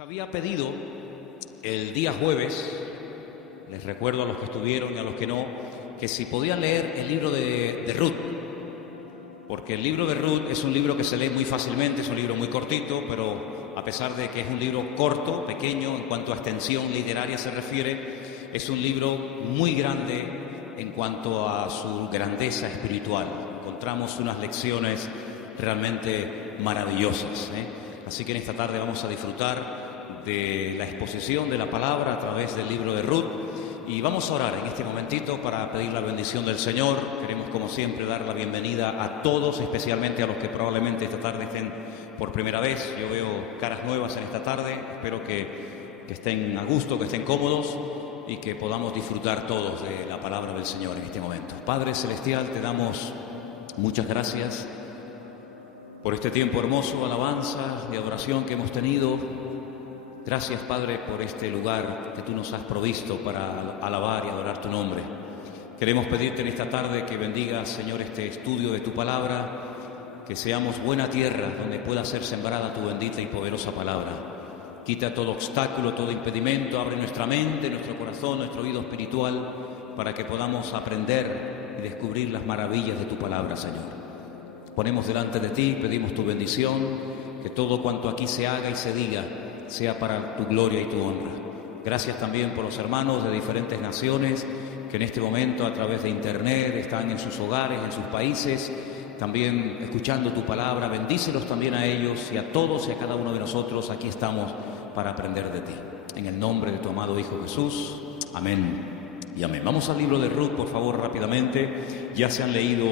Había pedido el día jueves, les recuerdo a los que estuvieron y a los que no, que si podían leer el libro de Ruth, porque el libro de Ruth es un libro que se lee muy fácilmente, es un libro muy cortito, pero a pesar de que es un libro corto, pequeño, en cuanto a extensión literaria se refiere, es un libro muy grande en cuanto a su grandeza espiritual. Encontramos unas lecciones realmente maravillosas, Así que en esta tarde vamos a disfrutar de la exposición de la palabra a través del libro de Ruth y vamos a orar en este momentito para pedir la bendición del Señor. Queremos como siempre dar la bienvenida a todos, especialmente a los que probablemente esta tarde estén por primera vez. Yo veo caras nuevas en esta tarde, espero que estén a gusto, que estén cómodos y que podamos disfrutar todos de la palabra del Señor en este momento. Padre Celestial, te damos muchas gracias por este tiempo hermoso de alabanza, de adoración que hemos tenido. Gracias, Padre, por este lugar que tú nos has provisto para alabar y adorar tu nombre. Queremos pedirte en esta tarde que bendigas, Señor, este estudio de tu palabra, que seamos buena tierra donde pueda ser sembrada tu bendita y poderosa palabra. Quita todo obstáculo, todo impedimento, abre nuestra mente, nuestro corazón, nuestro oído espiritual, para que podamos aprender y descubrir las maravillas de tu palabra, Señor. Ponemos delante de ti, pedimos tu bendición, que todo cuanto aquí se haga y se diga sea para tu gloria y tu honra. Gracias también por los hermanos de diferentes naciones que en este momento a través de internet están en sus hogares, en sus países, también escuchando tu palabra. Bendícelos también a ellos y a todos y a cada uno de nosotros. Aquí estamos para aprender de ti. En el nombre de tu amado Hijo Jesús. Amén y amén. Vamos al libro de Ruth, por favor, rápidamente. Ya se han leído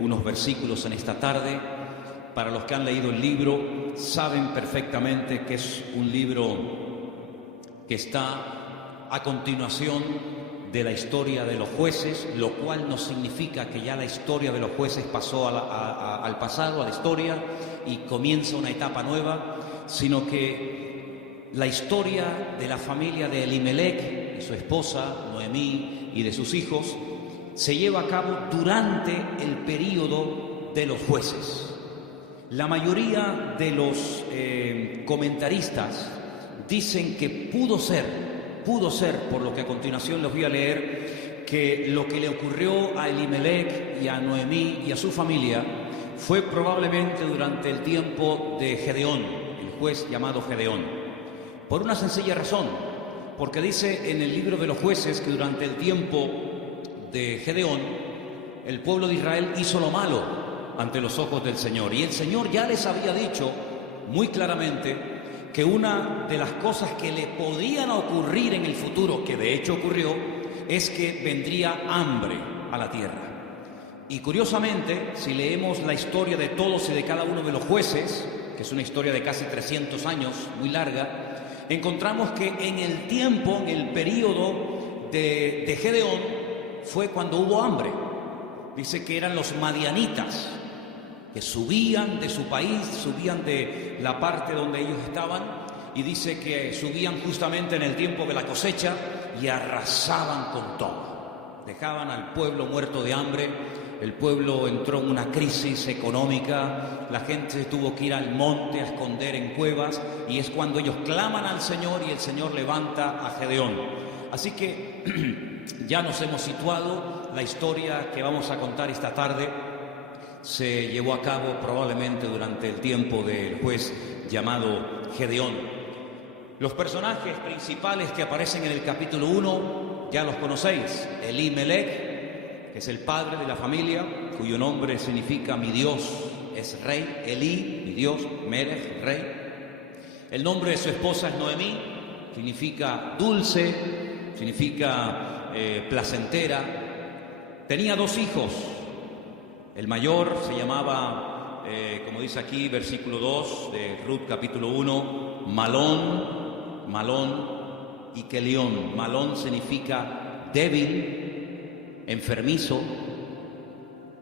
unos versículos en esta tarde. Para los que han leído el libro, saben perfectamente que es un libro que está a continuación de la historia de los jueces, lo cual no significa que ya la historia de los jueces pasó al pasado, a la historia, y comienza una etapa nueva, sino que la historia de la familia de Elimelech y su esposa, Noemí, y de sus hijos, se lleva a cabo durante el período de los jueces. La mayoría de los comentaristas dicen que pudo ser, por lo que a continuación les voy a leer, que lo que le ocurrió a Elimelech y a Noemí y a su familia fue probablemente durante el tiempo de Gedeón, el juez llamado Gedeón. Por una sencilla razón, porque dice en el libro de los jueces que durante el tiempo de Gedeón, el pueblo de Israel hizo lo malo ante los ojos del Señor. Y el Señor ya les había dicho muy claramente que una de las cosas que le podían ocurrir en el futuro, que de hecho ocurrió, es que vendría hambre a la tierra. Y curiosamente, si leemos la historia de todos y de cada uno de los jueces, que es una historia de casi 300 años, muy larga, encontramos que en el tiempo, en el periodo de Gedeón, fue cuando hubo hambre. Dice que eran los madianitas, que subían de su país, subían de la parte donde ellos estaban, y dice que subían justamente en el tiempo de la cosecha y arrasaban con todo. Dejaban al pueblo muerto de hambre, el pueblo entró en una crisis económica, la gente tuvo que ir al monte a esconder en cuevas, y es cuando ellos claman al Señor y el Señor levanta a Gedeón. Así que ya nos hemos situado. La historia que vamos a contar esta tarde se llevó a cabo probablemente durante el tiempo del juez llamado Gedeón. Los personajes principales que aparecen en el capítulo 1 ya los conocéis. Elimelech, que es el padre de la familia, cuyo nombre significa mi Dios es rey. Eli, mi Dios, Melech, rey. El nombre de su esposa es Noemí, significa dulce, significa placentera. Tenía dos hijos. El mayor se llamaba, como dice aquí, versículo 2 de Ruth capítulo 1, Malón y Kelión. Malón significa débil, enfermizo.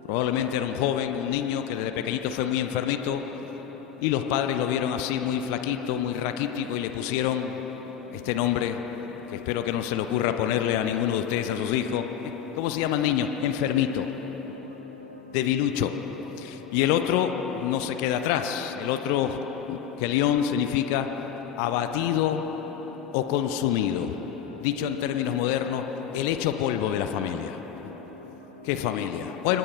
Probablemente era un joven, un niño que desde pequeñito fue muy enfermito, y los padres lo vieron así muy flaquito, muy raquítico, y le pusieron este nombre que espero que no se le ocurra ponerle a ninguno de ustedes a sus hijos. ¿Cómo se llama el niño? Enfermito, debilucho. Y el otro no se queda atrás. El otro, Kelión, significa abatido o consumido. Dicho en términos modernos, el hecho polvo de la familia. ¿Qué familia? Bueno,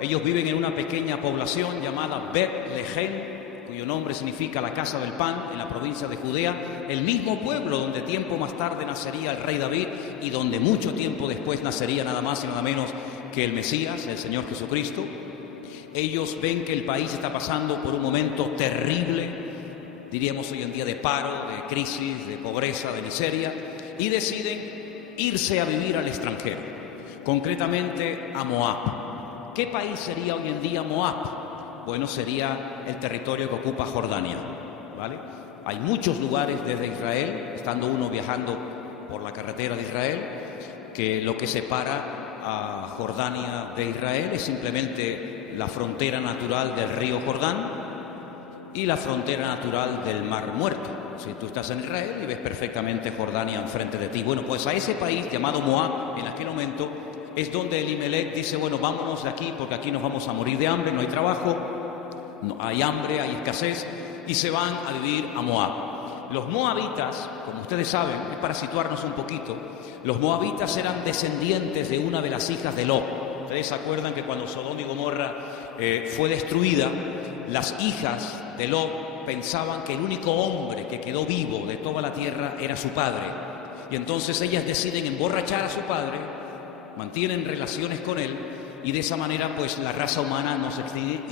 ellos viven en una pequeña población llamada Bet-Lehem, cuyo nombre significa la casa del pan, en la provincia de Judea, el mismo pueblo donde tiempo más tarde nacería el rey David y donde mucho tiempo después nacería nada más y nada menos que el Mesías, el Señor Jesucristo. Ellos ven que el país está pasando por un momento terrible, diríamos hoy en día de paro, de crisis, de pobreza, de miseria, y deciden irse a vivir al extranjero, concretamente a Moab. ¿Qué país sería hoy en día Moab? Bueno, sería el territorio que ocupa Jordania, ¿vale? Hay muchos lugares desde Israel, estando uno viajando por la carretera de Israel, que lo que separa a Jordania de Israel es simplemente la frontera natural del río Jordán y la frontera natural del Mar Muerto. Si tú estás en Israel y ves perfectamente Jordania enfrente de ti. Bueno, pues a ese país llamado Moab, en aquel momento, es donde Elimelech dice, bueno, vámonos de aquí porque aquí nos vamos a morir de hambre, no hay trabajo, no, hay hambre, hay escasez, y se van a vivir a Moab. Los moabitas, como ustedes saben, es para situarnos un poquito, los moabitas eran descendientes de una de las hijas de Lot. Ustedes se acuerdan que cuando Sodoma y Gomorra fue destruida, las hijas de Lot pensaban que el único hombre que quedó vivo de toda la tierra era su padre. Y entonces ellas deciden emborrachar a su padre, mantienen relaciones con él, y de esa manera pues la raza humana no se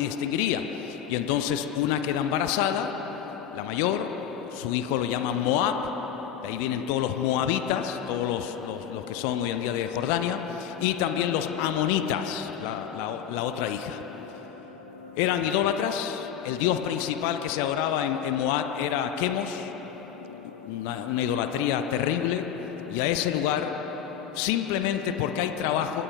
extinguiría. Y entonces una queda embarazada, la mayor, su hijo lo llaman Moab, de ahí vienen todos los moabitas, todos los que son hoy en día de Jordania, y también los amonitas, la otra hija. Eran idólatras, el dios principal que se adoraba en Moab era Quemos, una idolatría terrible, y a ese lugar, simplemente porque hay trabajo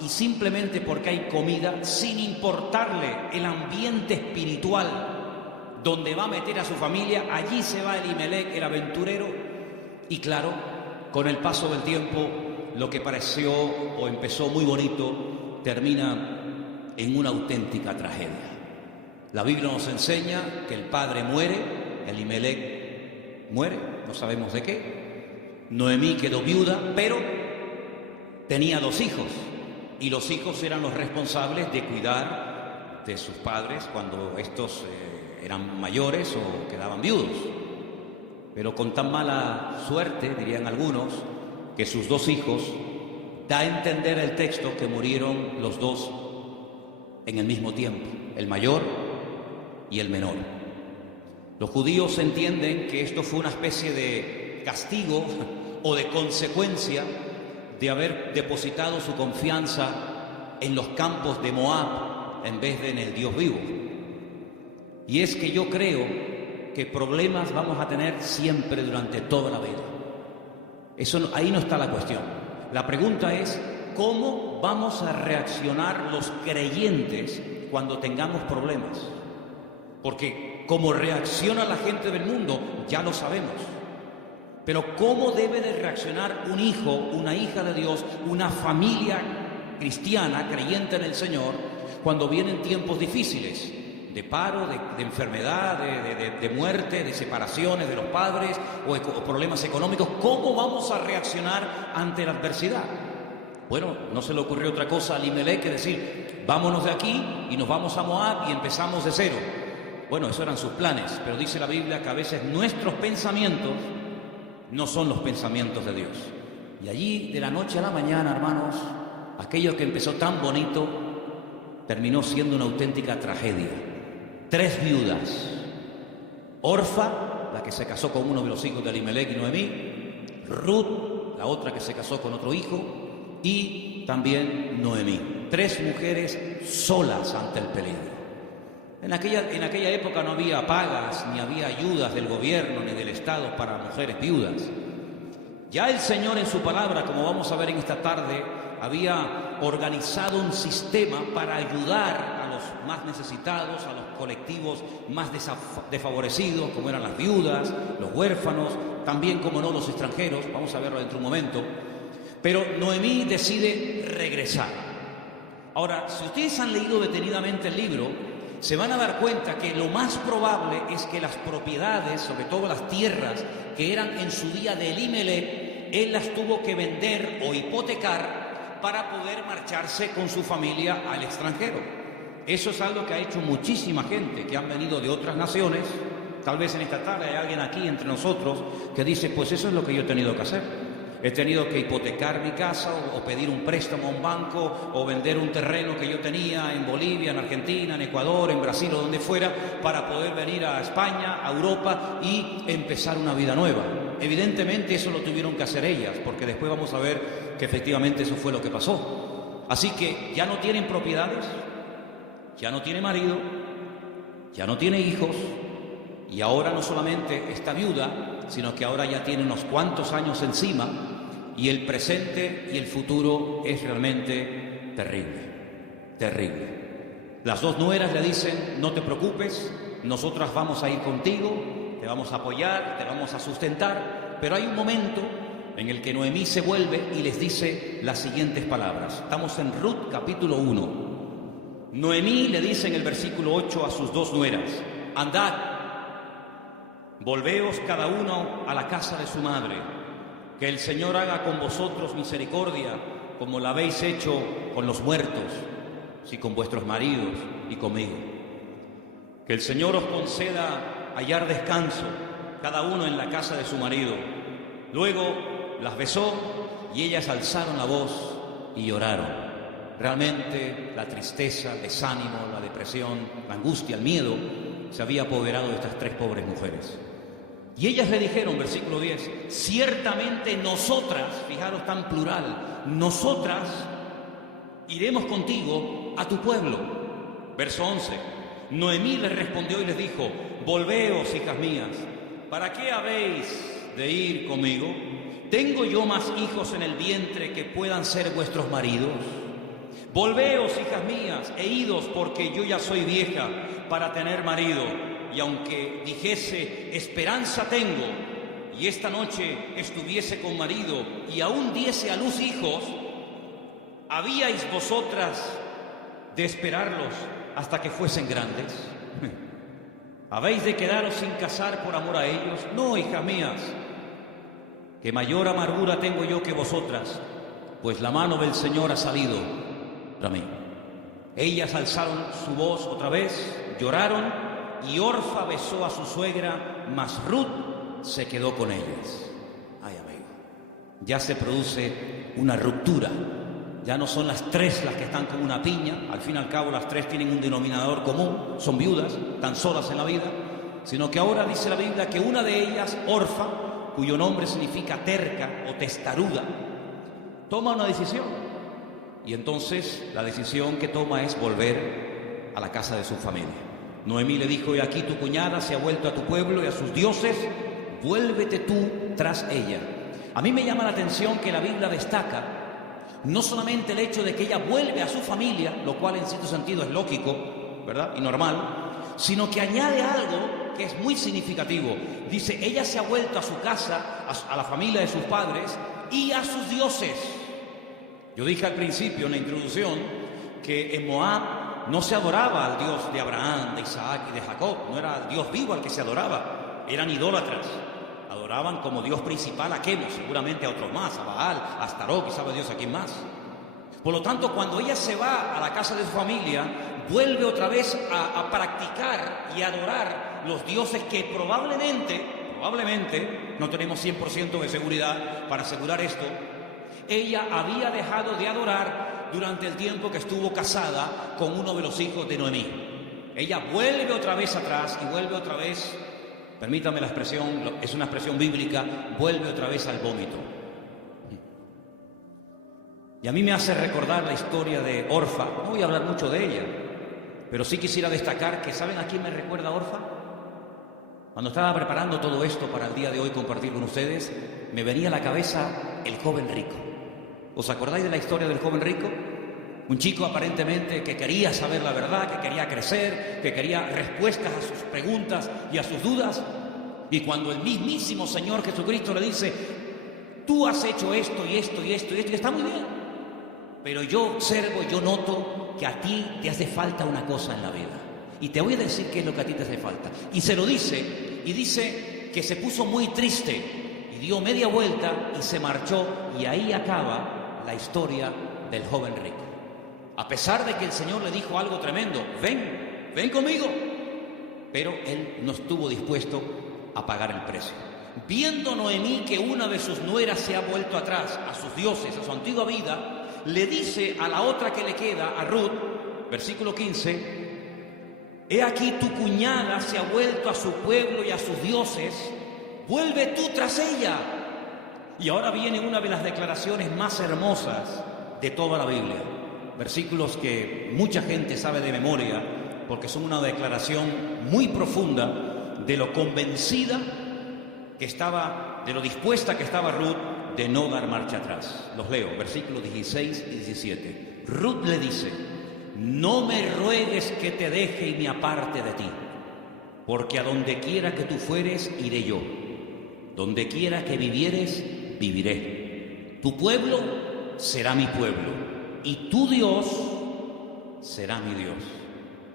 y simplemente porque hay comida, sin importarle el ambiente espiritual donde va a meter a su familia, allí se va Elimelech, el aventurero, y claro, con el paso del tiempo, lo que pareció o empezó muy bonito, termina en una auténtica tragedia. La Biblia nos enseña que el padre muere, Elimelech muere, no sabemos de qué. Noemí quedó viuda, pero tenía 2 hijos, y los hijos eran los responsables de cuidar de sus padres cuando estos eran mayores o quedaban viudos. Pero con tan mala suerte, dirían algunos, que sus 2 hijos, da a entender el texto que murieron los 2 en el mismo tiempo, el mayor y el menor. Los judíos entienden que esto fue una especie de castigo o de consecuencia de haber depositado su confianza en los campos de Moab en vez de en el Dios vivo. Y es que yo creo que problemas vamos a tener siempre durante toda la vida. Ahí no está la cuestión. La pregunta es, ¿cómo vamos a reaccionar los creyentes cuando tengamos problemas? Porque cómo reacciona la gente del mundo, ya lo sabemos. Pero ¿cómo debe de reaccionar un hijo, una hija de Dios, una familia cristiana, creyente en el Señor, cuando vienen tiempos difíciles? De paro, de enfermedad, de muerte, de separaciones de los padres o problemas económicos. ¿Cómo vamos a reaccionar ante la adversidad? Bueno, no se le ocurrió otra cosa a Elimelech que decir, vámonos de aquí y nos vamos a Moab y empezamos de cero. Bueno, esos eran sus planes, pero dice la Biblia que a veces nuestros pensamientos no son los pensamientos de Dios. Y allí, de la noche a la mañana, hermanos, aquello que empezó tan bonito terminó siendo una auténtica tragedia. 3 viudas, Orfa, la que se casó con uno de los hijos de Elimelech y Noemí, Ruth, la otra que se casó con otro hijo, y también Noemí. 3 mujeres solas ante el peligro. En aquella época no había pagas, ni había ayudas del gobierno ni del Estado para mujeres viudas. Ya el Señor en su palabra, como vamos a ver en esta tarde, había organizado un sistema para ayudar a los más necesitados, a los colectivos más desfavorecidos, como eran las viudas, los huérfanos, también, como no, los extranjeros. Vamos a verlo dentro de un momento. Pero Noemí decide regresar. Ahora, si ustedes han leído detenidamente el libro, se van a dar cuenta que lo más probable es que las propiedades, sobre todo las tierras que eran en su día de Elimelech, él las tuvo que vender o hipotecar para poder marcharse con su familia al extranjero. Eso es algo que ha hecho muchísima gente que han venido de otras naciones. Tal vez en esta tarde hay alguien aquí entre nosotros que dice, pues eso es lo que yo he tenido que hacer. He tenido que hipotecar mi casa o pedir un préstamo a un banco o vender un terreno que yo tenía en Bolivia, en Argentina, en Ecuador, en Brasil o donde fuera para poder venir a España, a Europa y empezar una vida nueva. Evidentemente eso lo tuvieron que hacer ellas, porque después vamos a ver que efectivamente eso fue lo que pasó. Así que ya no tienen propiedades, ya no tiene marido, ya no tiene hijos y ahora no solamente está viuda, sino que ahora ya tiene unos cuantos años encima y el presente y el futuro es realmente terrible, terrible. Las dos nueras le dicen, no te preocupes, nosotras vamos a ir contigo, te vamos a apoyar, te vamos a sustentar, pero hay un momento en el que Noemí se vuelve y les dice las siguientes palabras. Estamos en Ruth capítulo 1. Noemí le dice en el versículo 8 a sus dos nueras, andad, volveos cada uno a la casa de su madre, que el Señor haga con vosotros misericordia, como la habéis hecho con los muertos, sí, con vuestros maridos y conmigo. Que el Señor os conceda hallar descanso, cada uno en la casa de su marido. Luego las besó y ellas alzaron la voz y lloraron. Realmente la tristeza, el desánimo, la depresión, la angustia, el miedo se había apoderado de estas tres pobres mujeres. Y ellas le dijeron, versículo 10, ciertamente nosotras, fijaros tan plural, nosotras iremos contigo a tu pueblo. Verso 11, Noemí les respondió y les dijo, volveos, hijas mías, ¿para qué habéis de ir conmigo? ¿Tengo yo más hijos en el vientre que puedan ser vuestros maridos? Volveos, hijas mías, e idos, porque yo ya soy vieja para tener marido. Y aunque dijese, esperanza tengo, y esta noche estuviese con marido, y aún diese a luz hijos, ¿habíais vosotras de esperarlos hasta que fuesen grandes? ¿Habéis de quedaros sin casar por amor a ellos? No, hijas mías, que mayor amargura tengo yo que vosotras, pues la mano del Señor ha salido para mí. Ellas alzaron su voz otra vez, lloraron, y Orfa besó a su suegra, mas Ruth se quedó con ellas. Ay, amigo, ya se produce una ruptura. Ya no son las tres las que están como una piña. Al fin y al cabo las tres tienen un denominador común, son viudas, tan solas en la vida. Sino que ahora dice la Biblia que una de ellas, Orfa, cuyo nombre significa terca o testaruda, toma una decisión. Y entonces la decisión que toma es volver a la casa de su familia. Noemí le dijo, y aquí tu cuñada se ha vuelto a tu pueblo y a sus dioses, vuélvete tú tras ella. A mí me llama la atención que la Biblia destaca no solamente el hecho de que ella vuelve a su familia, lo cual en cierto sentido es lógico, ¿verdad? Y normal, sino que añade algo que es muy significativo. Dice, ella se ha vuelto a su casa, a la familia de sus padres y a sus dioses. Yo dije al principio en la introducción que en Moab no se adoraba al Dios de Abraham, de Isaac y de Jacob. No era el Dios vivo al que se adoraba. Eran idólatras. Adoraban como Dios principal a Quemos, seguramente a otros más, a Baal, a Astarot, y sabe Dios a quién más. Por lo tanto, cuando ella se va a la casa de su familia, vuelve otra vez a practicar y adorar los dioses que probablemente, no tenemos 100% de seguridad para asegurar esto, ella había dejado de adorar durante el tiempo que estuvo casada con uno de los hijos de Noemí. Ella vuelve otra vez atrás y vuelve otra vez, permítame la expresión, es una expresión bíblica, vuelve otra vez al vómito. Y a mí me hace recordar la historia de Orfa. No voy a hablar mucho de ella, pero sí quisiera destacar que, ¿saben a quién me recuerda Orfa? Cuando estaba preparando todo esto para el día de hoy compartir con ustedes, me venía a la cabeza el joven rico. ¿Os acordáis de la historia del joven rico? Un chico aparentemente que quería saber la verdad, que quería crecer, que quería respuestas a sus preguntas y a sus dudas. Y cuando el mismísimo Señor Jesucristo le dice, tú has hecho esto y esto y esto y esto, y está muy bien, pero yo observo, yo noto que a ti te hace falta una cosa en la vida. y te voy a decir qué es lo que a ti te hace falta. Y se lo dice, y dice que se puso muy triste, y dio media vuelta y se marchó, y ahí acaba la historia del joven rico. A pesar de que el Señor le dijo algo tremendo, ven conmigo, pero él no estuvo dispuesto a pagar el precio. Viendo Noemí que una de sus nueras se ha vuelto atrás a sus dioses, a su antigua vida, le dice a la otra que le queda, a Ruth, versículo 15, he aquí tu cuñada se ha vuelto a su pueblo y a sus dioses, vuelve tú tras ella. Y ahora viene una de las declaraciones más hermosas de toda la Biblia, versículos que mucha gente sabe de memoria, porque son una declaración muy profunda de lo convencida que estaba, de lo dispuesta que estaba Ruth de no dar marcha atrás. Los leo, versículos 16 y 17. Ruth le dice, no me ruegues que te deje y me aparte de ti, porque a donde quiera que tú fueres, iré yo. Donde quiera que vivieres, viviré. Tu pueblo será mi pueblo, y tu Dios será mi Dios.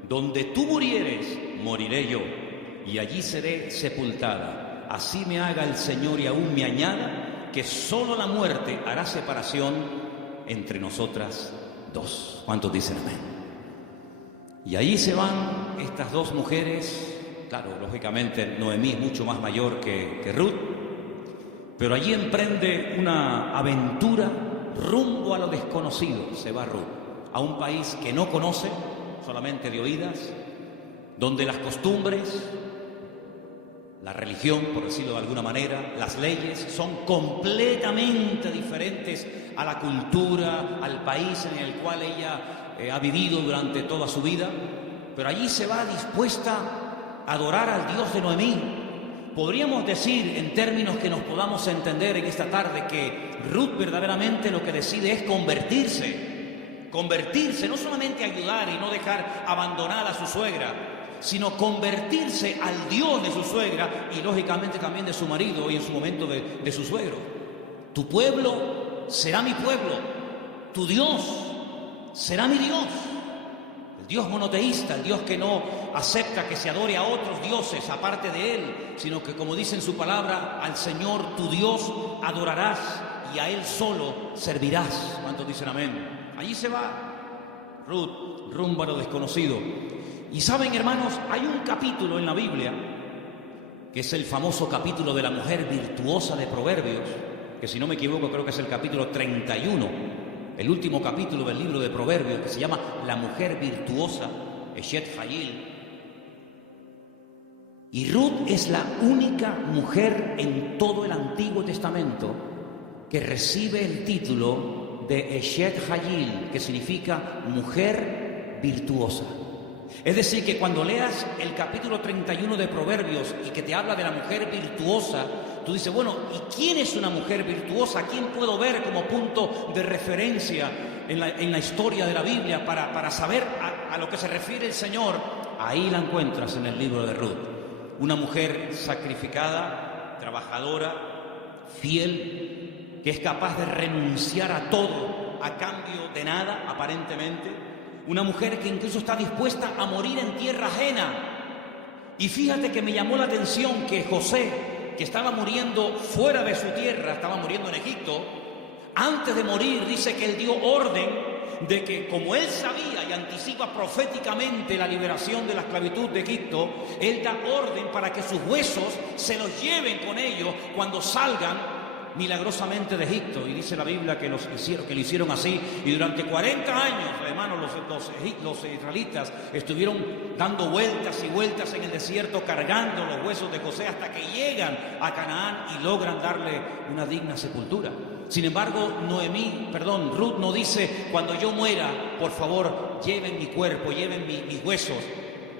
Donde tú murieres, moriré yo, y allí seré sepultada. Así me haga el Señor y aún me añada, que solo la muerte hará separación entre nosotras dos. ¿Cuántos dicen amén? Y allí se van estas dos mujeres. Claro, lógicamente Noemí es mucho más mayor que Ruth, pero allí emprende una aventura rumbo a lo desconocido. Se va Ruth a un país que no conoce, solamente de oídas, donde las costumbres, la religión, por decirlo de alguna manera, las leyes son completamente diferentes a la cultura, al país en el cual ella ha vivido durante toda su vida. Pero allí se va dispuesta a adorar al Dios de Noemí. Podríamos decir, en términos que nos podamos entender en esta tarde, que Ruth verdaderamente lo que decide es convertirse, no solamente ayudar y no dejar abandonar a su suegra, sino convertirse al Dios de su suegra y lógicamente también de su marido y en su momento de su suegro. Tu pueblo será mi pueblo, tu Dios será mi Dios. El Dios monoteísta, el Dios que no acepta que se adore a otros dioses aparte de Él, sino que, como dice en su palabra, al Señor tu Dios adorarás y a Él solo servirás. ¿Cuántos dicen amén? Allí se va Ruth rumbo a lo desconocido. Y saben, hermanos, hay un capítulo en la Biblia que es el famoso capítulo de la mujer virtuosa de Proverbios, que si no me equivoco creo que es el capítulo 31, el último capítulo del libro de Proverbios, que se llama La mujer virtuosa, Eshet Hayil. Y Ruth es la única mujer en todo el Antiguo Testamento que recibe el título de Eshet Hayil, que significa mujer virtuosa. Es decir, que cuando leas el capítulo 31 de Proverbios y que te habla de la mujer virtuosa, tú dices, bueno, ¿y quién es una mujer virtuosa? ¿A quién puedo ver como punto de referencia en la historia de la Biblia para saber a lo que se refiere el Señor? Ahí la encuentras en el libro de Ruth. Una mujer sacrificada, trabajadora, fiel, que es capaz de renunciar a todo a cambio de nada, aparentemente. Una mujer que incluso está dispuesta a morir en tierra ajena. Y fíjate que me llamó la atención que José, que estaba muriendo fuera de su tierra, estaba muriendo en Egipto, antes de morir dice que él dio orden de que, como él sabía y anticipa proféticamente la liberación de la esclavitud de Egipto, él da orden para que sus huesos se los lleven con ellos cuando salgan milagrosamente de Egipto. Y dice la Biblia que lo hicieron así, y durante 40 años, hermanos, los israelitas estuvieron dando vueltas y vueltas en el desierto, cargando los huesos de José hasta que llegan a Canaán y logran darle una digna sepultura. Sin embargo, Ruth no dice, cuando yo muera, por favor, lleven mi cuerpo, lleven mis huesos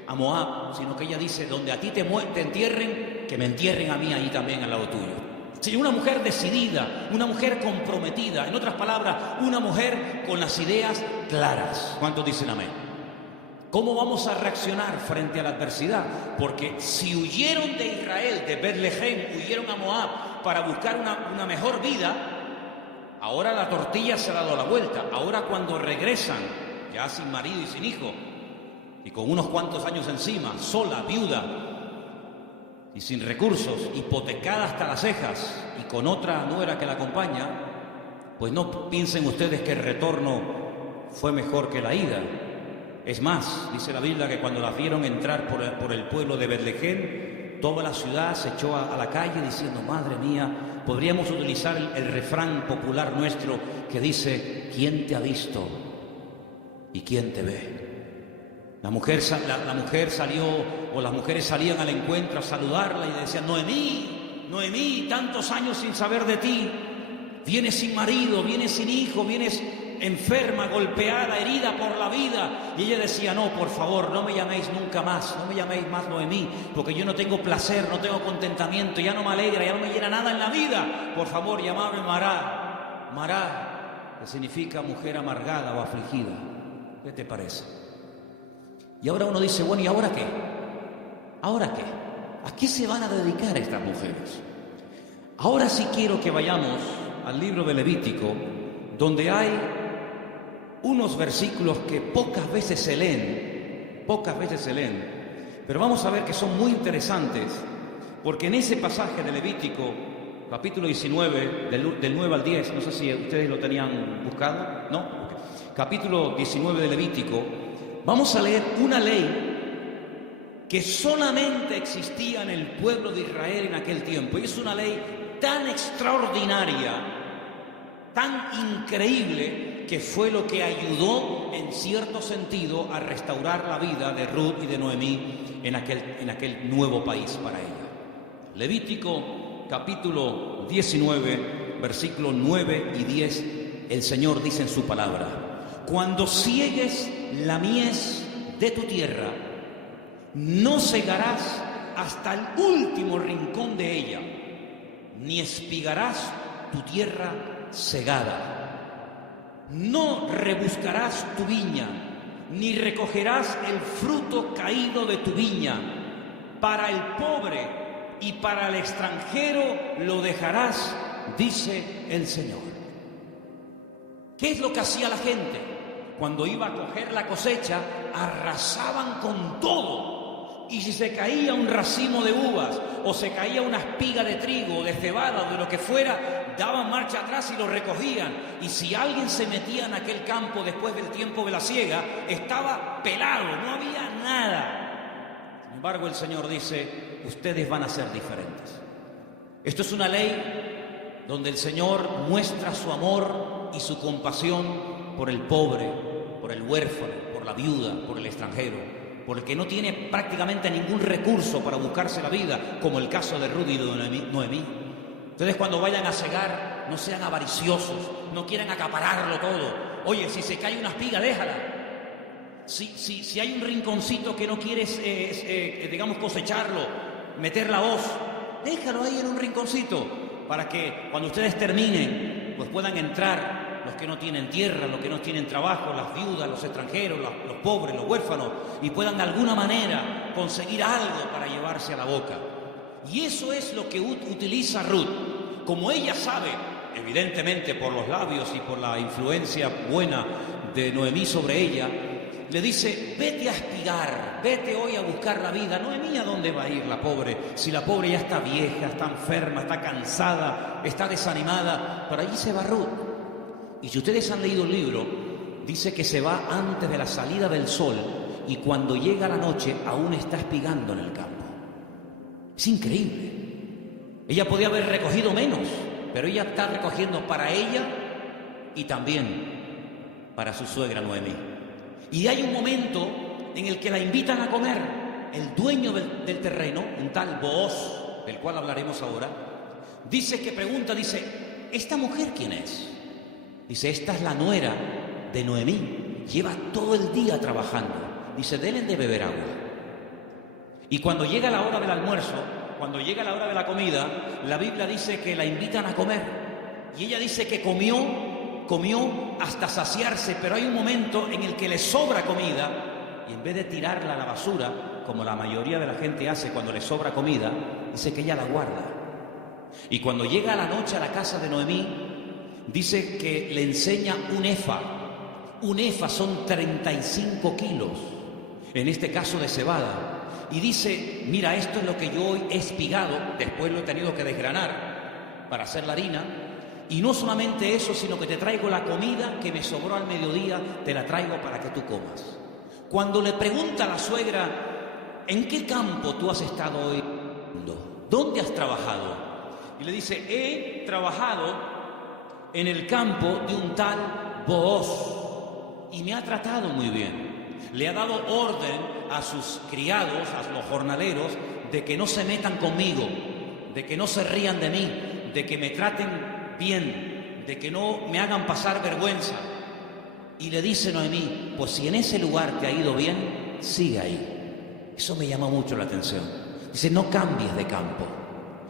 a Moab, sino que ella dice, donde a ti te entierren, que me entierren a mí ahí también al lado tuyo. Sí, una mujer decidida, una mujer comprometida, en otras palabras, una mujer con las ideas claras. ¿Cuántos dicen amén? ¿Cómo vamos a reaccionar frente a la adversidad? Porque si huyeron de Israel, de Betlehem, huyeron a Moab para buscar una mejor vida, ahora la tortilla se ha dado la vuelta. Ahora, cuando regresan, ya sin marido y sin hijo, y con unos cuantos años encima, sola, viuda y sin recursos, hipotecada hasta las cejas y con otra nuera que la acompaña, pues no piensen ustedes que el retorno fue mejor que la ida. Es más, dice la Biblia que cuando la vieron entrar por el pueblo de Betlehem, toda la ciudad se echó a la calle diciendo: madre mía, podríamos utilizar el refrán popular nuestro que dice: ¿quién te ha visto y quién te ve? La mujer salió, o las mujeres salían al encuentro a saludarla y le decían: Noemí, Noemí, tantos años sin saber de ti, vienes sin marido, vienes sin hijo, vienes enferma, golpeada, herida por la vida. Y ella decía: no, por favor, no me llaméis nunca más, no me llaméis más Noemí, porque yo no tengo placer, no tengo contentamiento, ya no me alegra, ya no me llena nada en la vida. Por favor, llamadme Mará, Mará, que significa mujer amargada o afligida. ¿Qué te parece? Y ahora uno dice: bueno, ¿y ahora qué? ¿Ahora qué? ¿A qué se van a dedicar estas mujeres? Ahora sí quiero que vayamos al libro de Levítico, donde hay unos versículos que pocas veces se leen, pero vamos a ver que son muy interesantes, porque en ese pasaje de Levítico, capítulo 19, del 9 al 10, no sé si ustedes lo tenían buscado, ¿no? Capítulo 19 de Levítico, vamos a leer una ley que solamente existía en el pueblo de Israel en aquel tiempo, y es una ley tan extraordinaria, tan increíble, que fue lo que ayudó en cierto sentido a restaurar la vida de Ruth y de Noemí en aquel nuevo país para ella. Levítico capítulo 19, versículos 9 y 10, el Señor dice en su palabra: cuando ciegues la mies de tu tierra, no segarás hasta el último rincón de ella, ni espigarás tu tierra segada. No rebuscarás tu viña, ni recogerás el fruto caído de tu viña. Para el pobre y para el extranjero lo dejarás, dice el Señor. ¿Qué es lo que hacía la gente? Cuando iba a coger la cosecha, arrasaban con todo. Y si se caía un racimo de uvas, o se caía una espiga de trigo, o de cebada, o de lo que fuera, daban marcha atrás y lo recogían. Y si alguien se metía en aquel campo después del tiempo de la siega, estaba pelado, no había nada. Sin embargo, el Señor dice: ustedes van a ser diferentes. Esto es una ley donde el Señor muestra su amor y su compasión por el pobre, por el huérfano, por la viuda, por el extranjero, por el que no tiene prácticamente ningún recurso para buscarse la vida, como el caso de Ruth y de Noemí. Ustedes, cuando vayan a segar, no sean avariciosos, no quieran acapararlo todo. Oye, si se cae una espiga, déjala. Si hay un rinconcito que no quieres, digamos, cosecharlo, meter la hoz, déjalo ahí en un rinconcito, para que cuando ustedes terminen, pues puedan entrar los que no tienen tierra, los que no tienen trabajo, las viudas, los extranjeros, los pobres, los huérfanos, y puedan de alguna manera conseguir algo para llevarse a la boca. Y eso es lo que utiliza Ruth. Como ella sabe, evidentemente por los labios y por la influencia buena de Noemí sobre ella, le dice: vete a espigar, vete hoy a buscar la vida. Noemí, ¿a dónde va a ir la pobre? Si la pobre ya está vieja, está enferma, está cansada, está desanimada. Pero allí se va Ruth. Y si ustedes han leído el libro, dice que se va antes de la salida del sol, y cuando llega la noche aún está espigando en el campo. Es increíble. Ella podía haber recogido menos, pero ella está recogiendo para ella y también para su suegra Noemí. Y hay un momento en el que la invitan a comer. El dueño del terreno, un tal Booz, del cual hablaremos ahora, dice ¿esta mujer quién es? Dice: esta es la nuera de Noemí, lleva todo el día trabajando. Dice: denle de beber agua. Y cuando llega la hora del almuerzo, cuando llega la hora de la comida, la Biblia dice que la invitan a comer. Y ella dice que comió hasta saciarse, pero hay un momento en el que le sobra comida, y en vez de tirarla a la basura, como la mayoría de la gente hace cuando le sobra comida, dice que ella la guarda. Y cuando llega la noche a la casa de Noemí, dice que le enseña un efa. Un efa son 35 kilos. en este caso de cebada, y dice, mira, esto es lo que yo hoy he espigado, después lo he tenido que desgranar para hacer la harina, y no solamente eso, sino que te traigo la comida que me sobró al mediodía, te la traigo para que tú comas. Cuando le pregunta a la suegra, ¿en qué campo tú has estado hoy? ¿Dónde has trabajado? Y le dice, he trabajado en el campo de un tal Booz, y me ha tratado muy bien. Le ha dado orden a sus criados, a los jornaleros, de que no se metan conmigo, de que no se rían de mí, de que me traten bien, de que no me hagan pasar vergüenza. Y le dice Noemí, pues si en ese lugar te ha ido bien, sigue ahí. Eso me llama mucho la atención. Dice, no cambies de campo.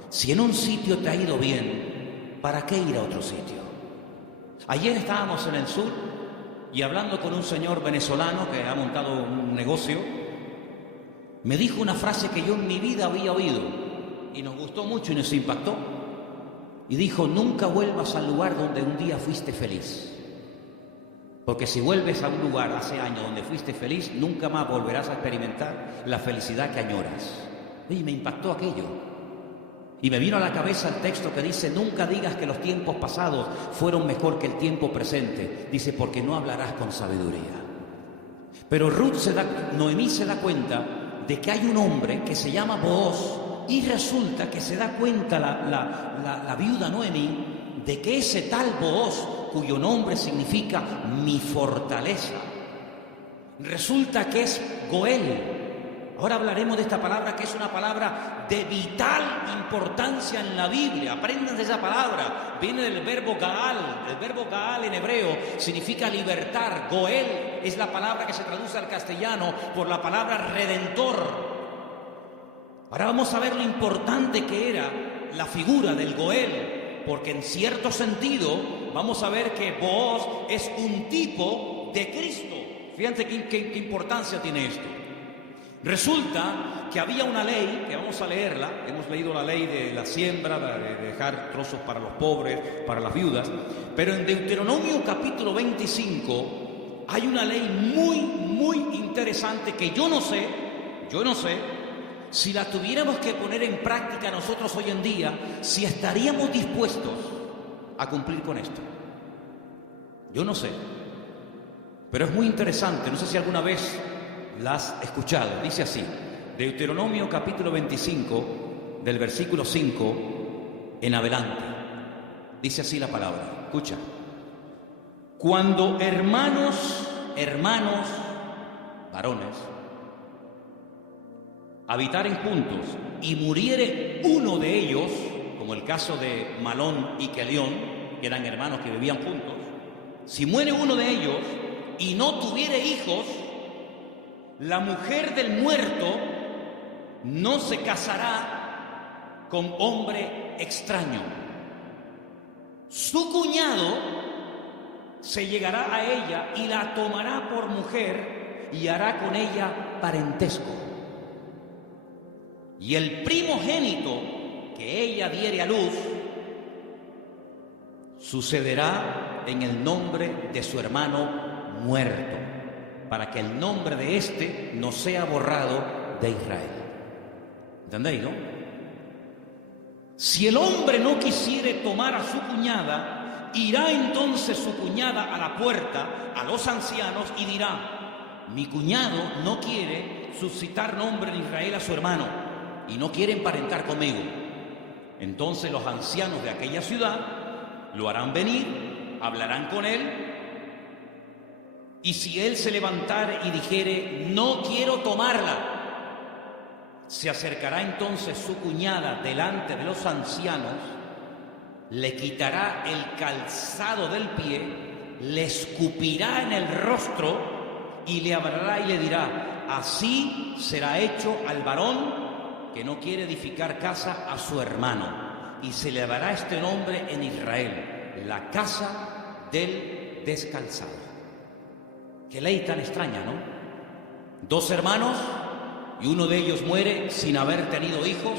Si en un sitio te ha ido bien, ¿para qué ir a otro sitio? Ayer estábamos en el sur y hablando con un señor venezolano que ha montado un negocio, me dijo una frase que yo en mi vida había oído y nos gustó mucho y nos impactó. Y dijo, nunca vuelvas al lugar donde un día fuiste feliz. Porque si vuelves a un lugar hace años donde fuiste feliz, nunca más volverás a experimentar la felicidad que añoras. Y me impactó aquello. Y me vino a la cabeza el texto que dice, nunca digas que los tiempos pasados fueron mejor que el tiempo presente. Dice, porque no hablarás con sabiduría. Pero Noemí se da cuenta de que hay un hombre que se llama Booz, y resulta que se da cuenta la viuda Noemí de que ese tal Booz, cuyo nombre significa mi fortaleza, resulta que es Goel. Ahora hablaremos de esta palabra, que es una palabra de vital importancia en la Biblia. Aprendan de esa palabra. Viene del verbo Gaal. El verbo Gaal en hebreo significa libertar. Goel es la palabra que se traduce al castellano por la palabra redentor. Ahora vamos a ver lo importante que era la figura del Goel, porque en cierto sentido vamos a ver que Booz es un tipo de Cristo. Fíjense qué importancia tiene esto. Resulta que había una ley, que vamos a leerla, hemos leído la ley de la siembra, de dejar trozos para los pobres, para las viudas, pero en Deuteronomio capítulo 25 hay una ley muy interesante que yo no sé, si la tuviéramos que poner en práctica nosotros hoy en día, si estaríamos dispuestos a cumplir con esto. Yo no sé, pero es muy interesante, no sé si alguna vez la has escuchado. Dice así, Deuteronomio capítulo 25, del versículo 5 en adelante. Dice así la palabra, escucha. Cuando hermanos, varones, habitaren juntos y muriere uno de ellos, como el caso de Malón y Kelión, que eran hermanos que vivían juntos, si muere uno de ellos y no tuviere hijos, la mujer del muerto no se casará con hombre extraño. Su cuñado se llegará a ella y la tomará por mujer y hará con ella parentesco. Y el primogénito que ella diere a luz sucederá en el nombre de su hermano muerto, para que el nombre de éste no sea borrado de Israel. ¿Entendéis, no? Si el hombre no quisiere tomar a su cuñada, irá entonces su cuñada a la puerta, a los ancianos, y dirá, mi cuñado no quiere suscitar nombre en Israel a su hermano, y no quiere emparentar conmigo. Entonces los ancianos de aquella ciudad lo harán venir, hablarán con él, y si él se levantare y dijere, no quiero tomarla, se acercará entonces su cuñada delante de los ancianos, le quitará el calzado del pie, le escupirá en el rostro y le hablará y le dirá, así será hecho al varón que no quiere edificar casa a su hermano, y se le dará este nombre en Israel, la casa del descalzado. Qué ley tan extraña, ¿no? Dos hermanos y uno de ellos muere sin haber tenido hijos,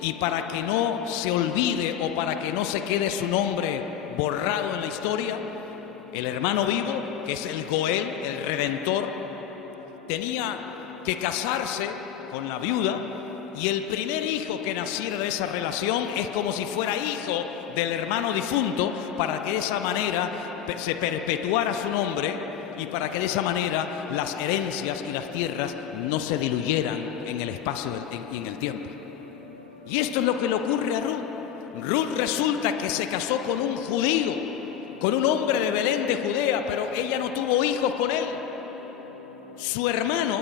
y para que no se olvide o para que no se quede su nombre borrado en la historia, el hermano vivo, que es el Goel, el Redentor, tenía que casarse con la viuda, y el primer hijo que naciera de esa relación es como si fuera hijo del hermano difunto, para que de esa manera se perpetuara su nombre y para que de esa manera las herencias y las tierras no se diluyeran en el espacio y en el tiempo. Y esto es lo que le ocurre a Ruth. Ruth resulta que se casó con un judío, con un hombre de Belén de Judea, pero ella no tuvo hijos con él. Su hermano,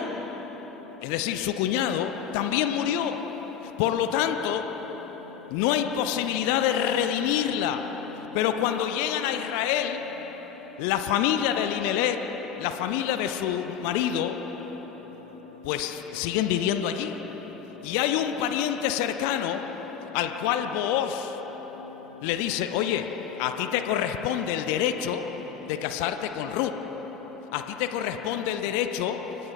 es decir, su cuñado, también murió. Por lo tanto, no hay posibilidad de redimirla. Pero cuando llegan a Israel, la familia de Elimelech, la familia de su marido, pues siguen viviendo allí. Y hay un pariente cercano al cual Booz le dice: oye, a ti te corresponde el derecho de casarte con Ruth. A ti te corresponde el derecho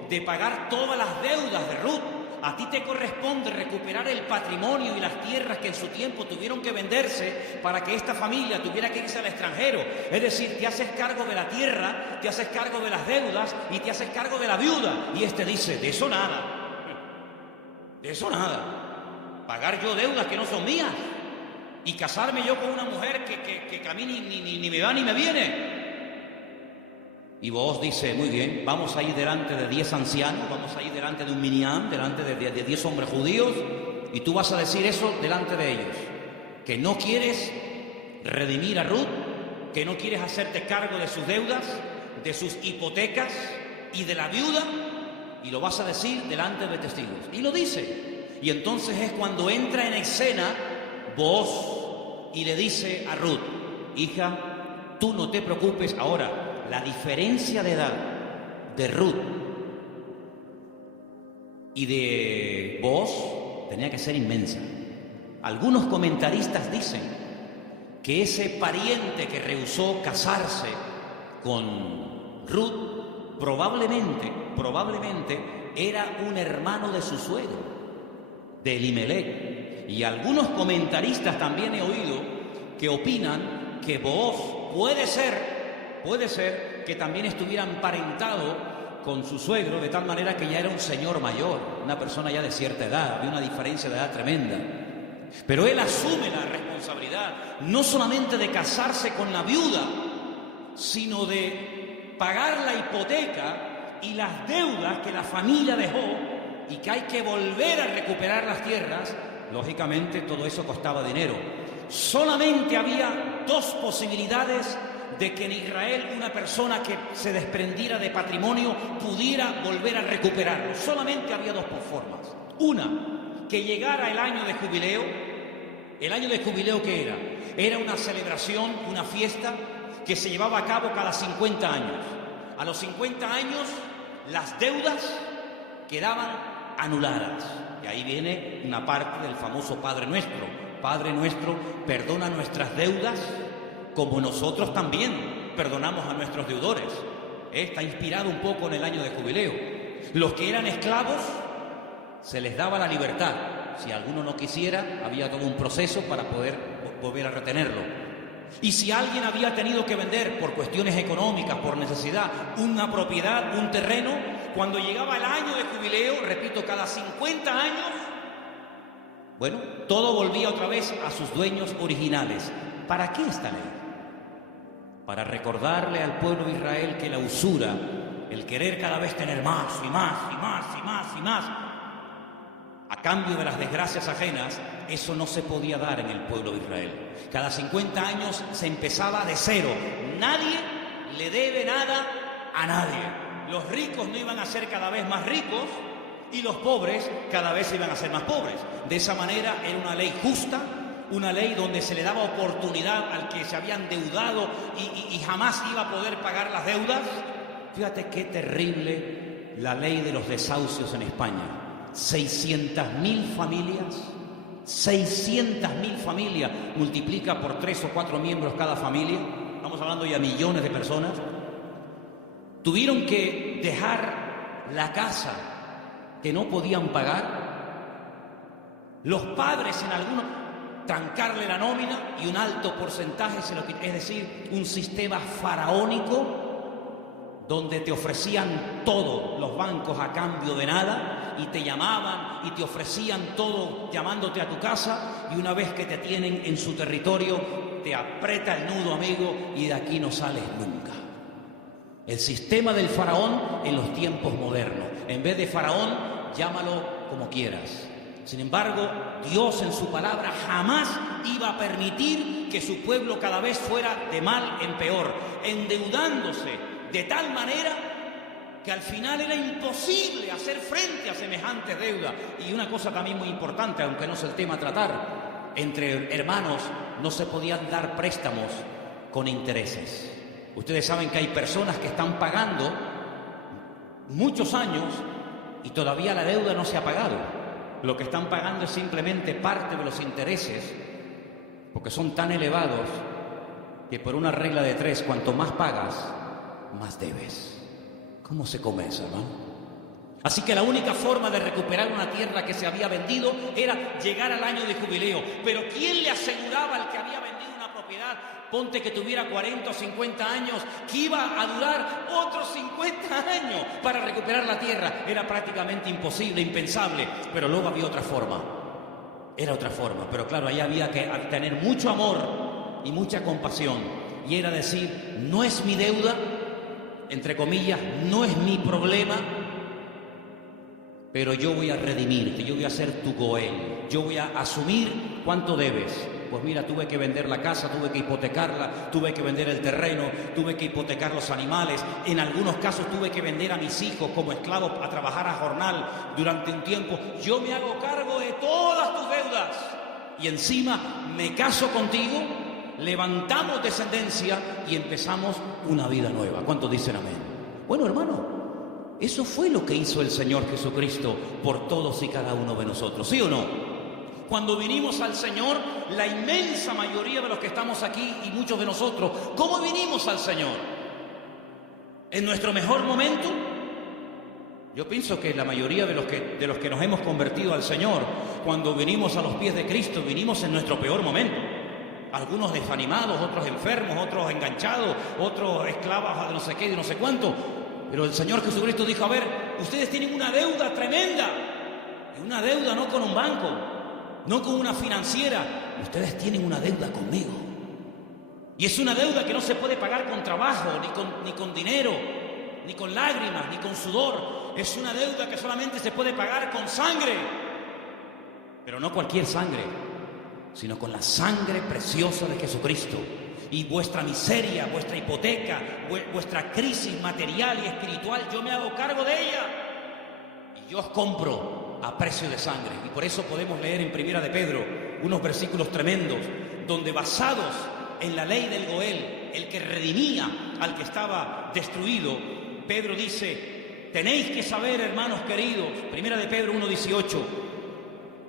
de pagar todas las deudas de Ruth. A ti te corresponde recuperar el patrimonio y las tierras que en su tiempo tuvieron que venderse para que esta familia tuviera que irse al extranjero. Es decir, te haces cargo de la tierra, te haces cargo de las deudas y te haces cargo de la viuda. Y este dice: de eso nada, de eso nada. Pagar yo deudas que no son mías y casarme yo con una mujer que a mí ni me va ni me viene. Y Booz dice: muy bien, vamos a ir delante de 10 ancianos, vamos a ir delante de un Miniam, delante de 10 hombres judíos, y tú vas a decir eso delante de ellos, que no quieres redimir a Ruth, que no quieres hacerte cargo de sus deudas, de sus hipotecas y de la viuda, y lo vas a decir delante de testigos. Y lo dice. Y entonces es cuando entra en escena Booz y le dice a Ruth: hija, tú no te preocupes. Ahora, la diferencia de edad de Ruth y de Booz tenía que ser inmensa. Algunos comentaristas dicen que ese pariente que rehusó casarse con Ruth probablemente era un hermano de su suegro, de Elimelech. Y algunos comentaristas también he oído que opinan que Booz puede ser que también estuviera emparentado con su suegro, de tal manera que ya era un señor mayor, una persona ya de cierta edad, había una diferencia de edad tremenda. Pero él asume la responsabilidad no solamente de casarse con la viuda, sino de pagar la hipoteca y las deudas que la familia dejó y que hay que volver a recuperar las tierras. Lógicamente todo eso costaba dinero. Solamente había dos posibilidades de que en Israel una persona que se desprendiera de patrimonio pudiera volver a recuperarlo. Solamente había dos formas. Una, que llegara el año de jubileo. ¿El año de jubileo qué era? Era una celebración, una fiesta que se llevaba a cabo cada 50 años. A los 50 años las deudas quedaban anuladas. Y ahí viene una parte del famoso Padre Nuestro. Padre Nuestro, perdona nuestras deudas como nosotros también perdonamos a nuestros deudores. Está inspirado un poco en el año de jubileo. Los que eran esclavos se les daba la libertad. Si alguno no quisiera, había todo un proceso para poder volver a retenerlo. Y si alguien había tenido que vender por cuestiones económicas, por necesidad, una propiedad, un terreno, cuando llegaba el año de jubileo, repito, cada 50 años, bueno, todo volvía otra vez a sus dueños originales. ¿Para qué esta ley? Para recordarle al pueblo de Israel que la usura, el querer cada vez tener más y más y más y más y más, a cambio de las desgracias ajenas, eso no se podía dar en el pueblo de Israel. Cada 50 años se empezaba de cero. Nadie le debe nada a nadie. Los ricos no iban a ser cada vez más ricos y los pobres cada vez iban a ser más pobres. De esa manera era una ley justa, una ley donde se le daba oportunidad al que se había endeudado y jamás iba a poder pagar las deudas. Fíjate qué terrible la ley de los desahucios en España. 600.000 familias, 600.000 familias, multiplica por 3 o 4 miembros cada familia, estamos hablando ya de millones de personas, tuvieron que dejar la casa que no podían pagar, los padres en algunos trancarle la nómina y un alto porcentaje se lo quitaron. Es decir, un sistema faraónico donde te ofrecían todo los bancos a cambio de nada, y te llamaban y te ofrecían todo llamándote a tu casa, y una vez que te tienen en su territorio te aprieta el nudo, amigo, y de aquí no sales nunca. El sistema del faraón en los tiempos modernos. En vez de faraón, llámalo como quieras. Sin embargo, Dios en su palabra jamás iba a permitir que su pueblo cada vez fuera de mal en peor, endeudándose de tal manera que al final era imposible hacer frente a semejantes deudas. Y una cosa también muy importante, aunque no es el tema a tratar, entre hermanos no se podían dar préstamos con intereses. Ustedes saben que hay personas que están pagando muchos años y todavía la deuda no se ha pagado. Lo que están pagando es simplemente parte de los intereses, porque son tan elevados que por una regla de 3, cuanto más pagas, más debes. ¿Cómo se come eso, hermano? Así que la única forma de recuperar una tierra que se había vendido era llegar al año de jubileo. Pero ¿quién le aseguraba al que había vendido una propiedad, ponte que tuviera 40 o 50 años, que iba a durar otros 50 años para recuperar la tierra? Era prácticamente imposible, impensable. Pero luego había otra forma. Era otra forma. Pero claro, ahí había que tener mucho amor y mucha compasión. Y era decir, no es mi deuda, entre comillas, no es mi problema, pero yo voy a redimirte, yo voy a ser tu Goel, yo voy a asumir cuánto debes. Pues mira, tuve que vender la casa, tuve que hipotecarla, tuve que vender el terreno, tuve que hipotecar los animales, en algunos casos tuve que vender a mis hijos como esclavos a trabajar a jornal durante un tiempo. Yo me hago cargo de todas tus deudas y encima me caso contigo, levantamos descendencia y empezamos una vida nueva. ¿Cuántos dicen amén? Bueno, hermano, eso fue lo que hizo el Señor Jesucristo por todos y cada uno de nosotros, ¿sí o no? Cuando vinimos al Señor, la inmensa mayoría de los que estamos aquí y muchos de nosotros, ¿cómo vinimos al Señor? ¿En nuestro mejor momento? Yo pienso que la mayoría de los que nos hemos convertido al Señor, cuando vinimos a los pies de Cristo, vinimos en nuestro peor momento. Algunos desanimados, otros enfermos, otros enganchados, otros esclavos de no sé qué, de no sé cuánto. Pero el Señor Jesucristo dijo, a ver, ustedes tienen una deuda tremenda. Y una deuda no con un banco, no con una financiera. Ustedes tienen una deuda conmigo. Y es una deuda que no se puede pagar con trabajo, ni con dinero, ni con lágrimas, ni con sudor. Es una deuda que solamente se puede pagar con sangre. Pero no cualquier sangre, sino con la sangre preciosa de Jesucristo. Y vuestra miseria, vuestra hipoteca, vuestra crisis material y espiritual, yo me hago cargo de ella. Y yo os compro a precio de sangre. Y por eso podemos leer en Primera de Pedro unos versículos tremendos, donde basados en la ley del Goel, el que redimía al que estaba destruido, Pedro dice, tenéis que saber, hermanos queridos, Primera de Pedro 1:18,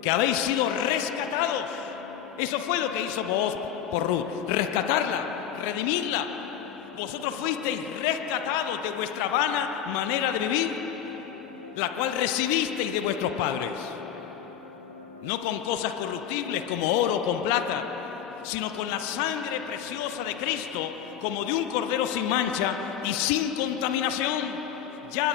que habéis sido rescatados. Eso fue lo que hizo Booz por Ruth, rescatarla, redimirla. Vosotros fuisteis rescatados de vuestra vana manera de vivir, la cual recibisteis de vuestros padres, no con cosas corruptibles como oro o con plata, sino con la sangre preciosa de Cristo, como de un cordero sin mancha y sin contaminación, ya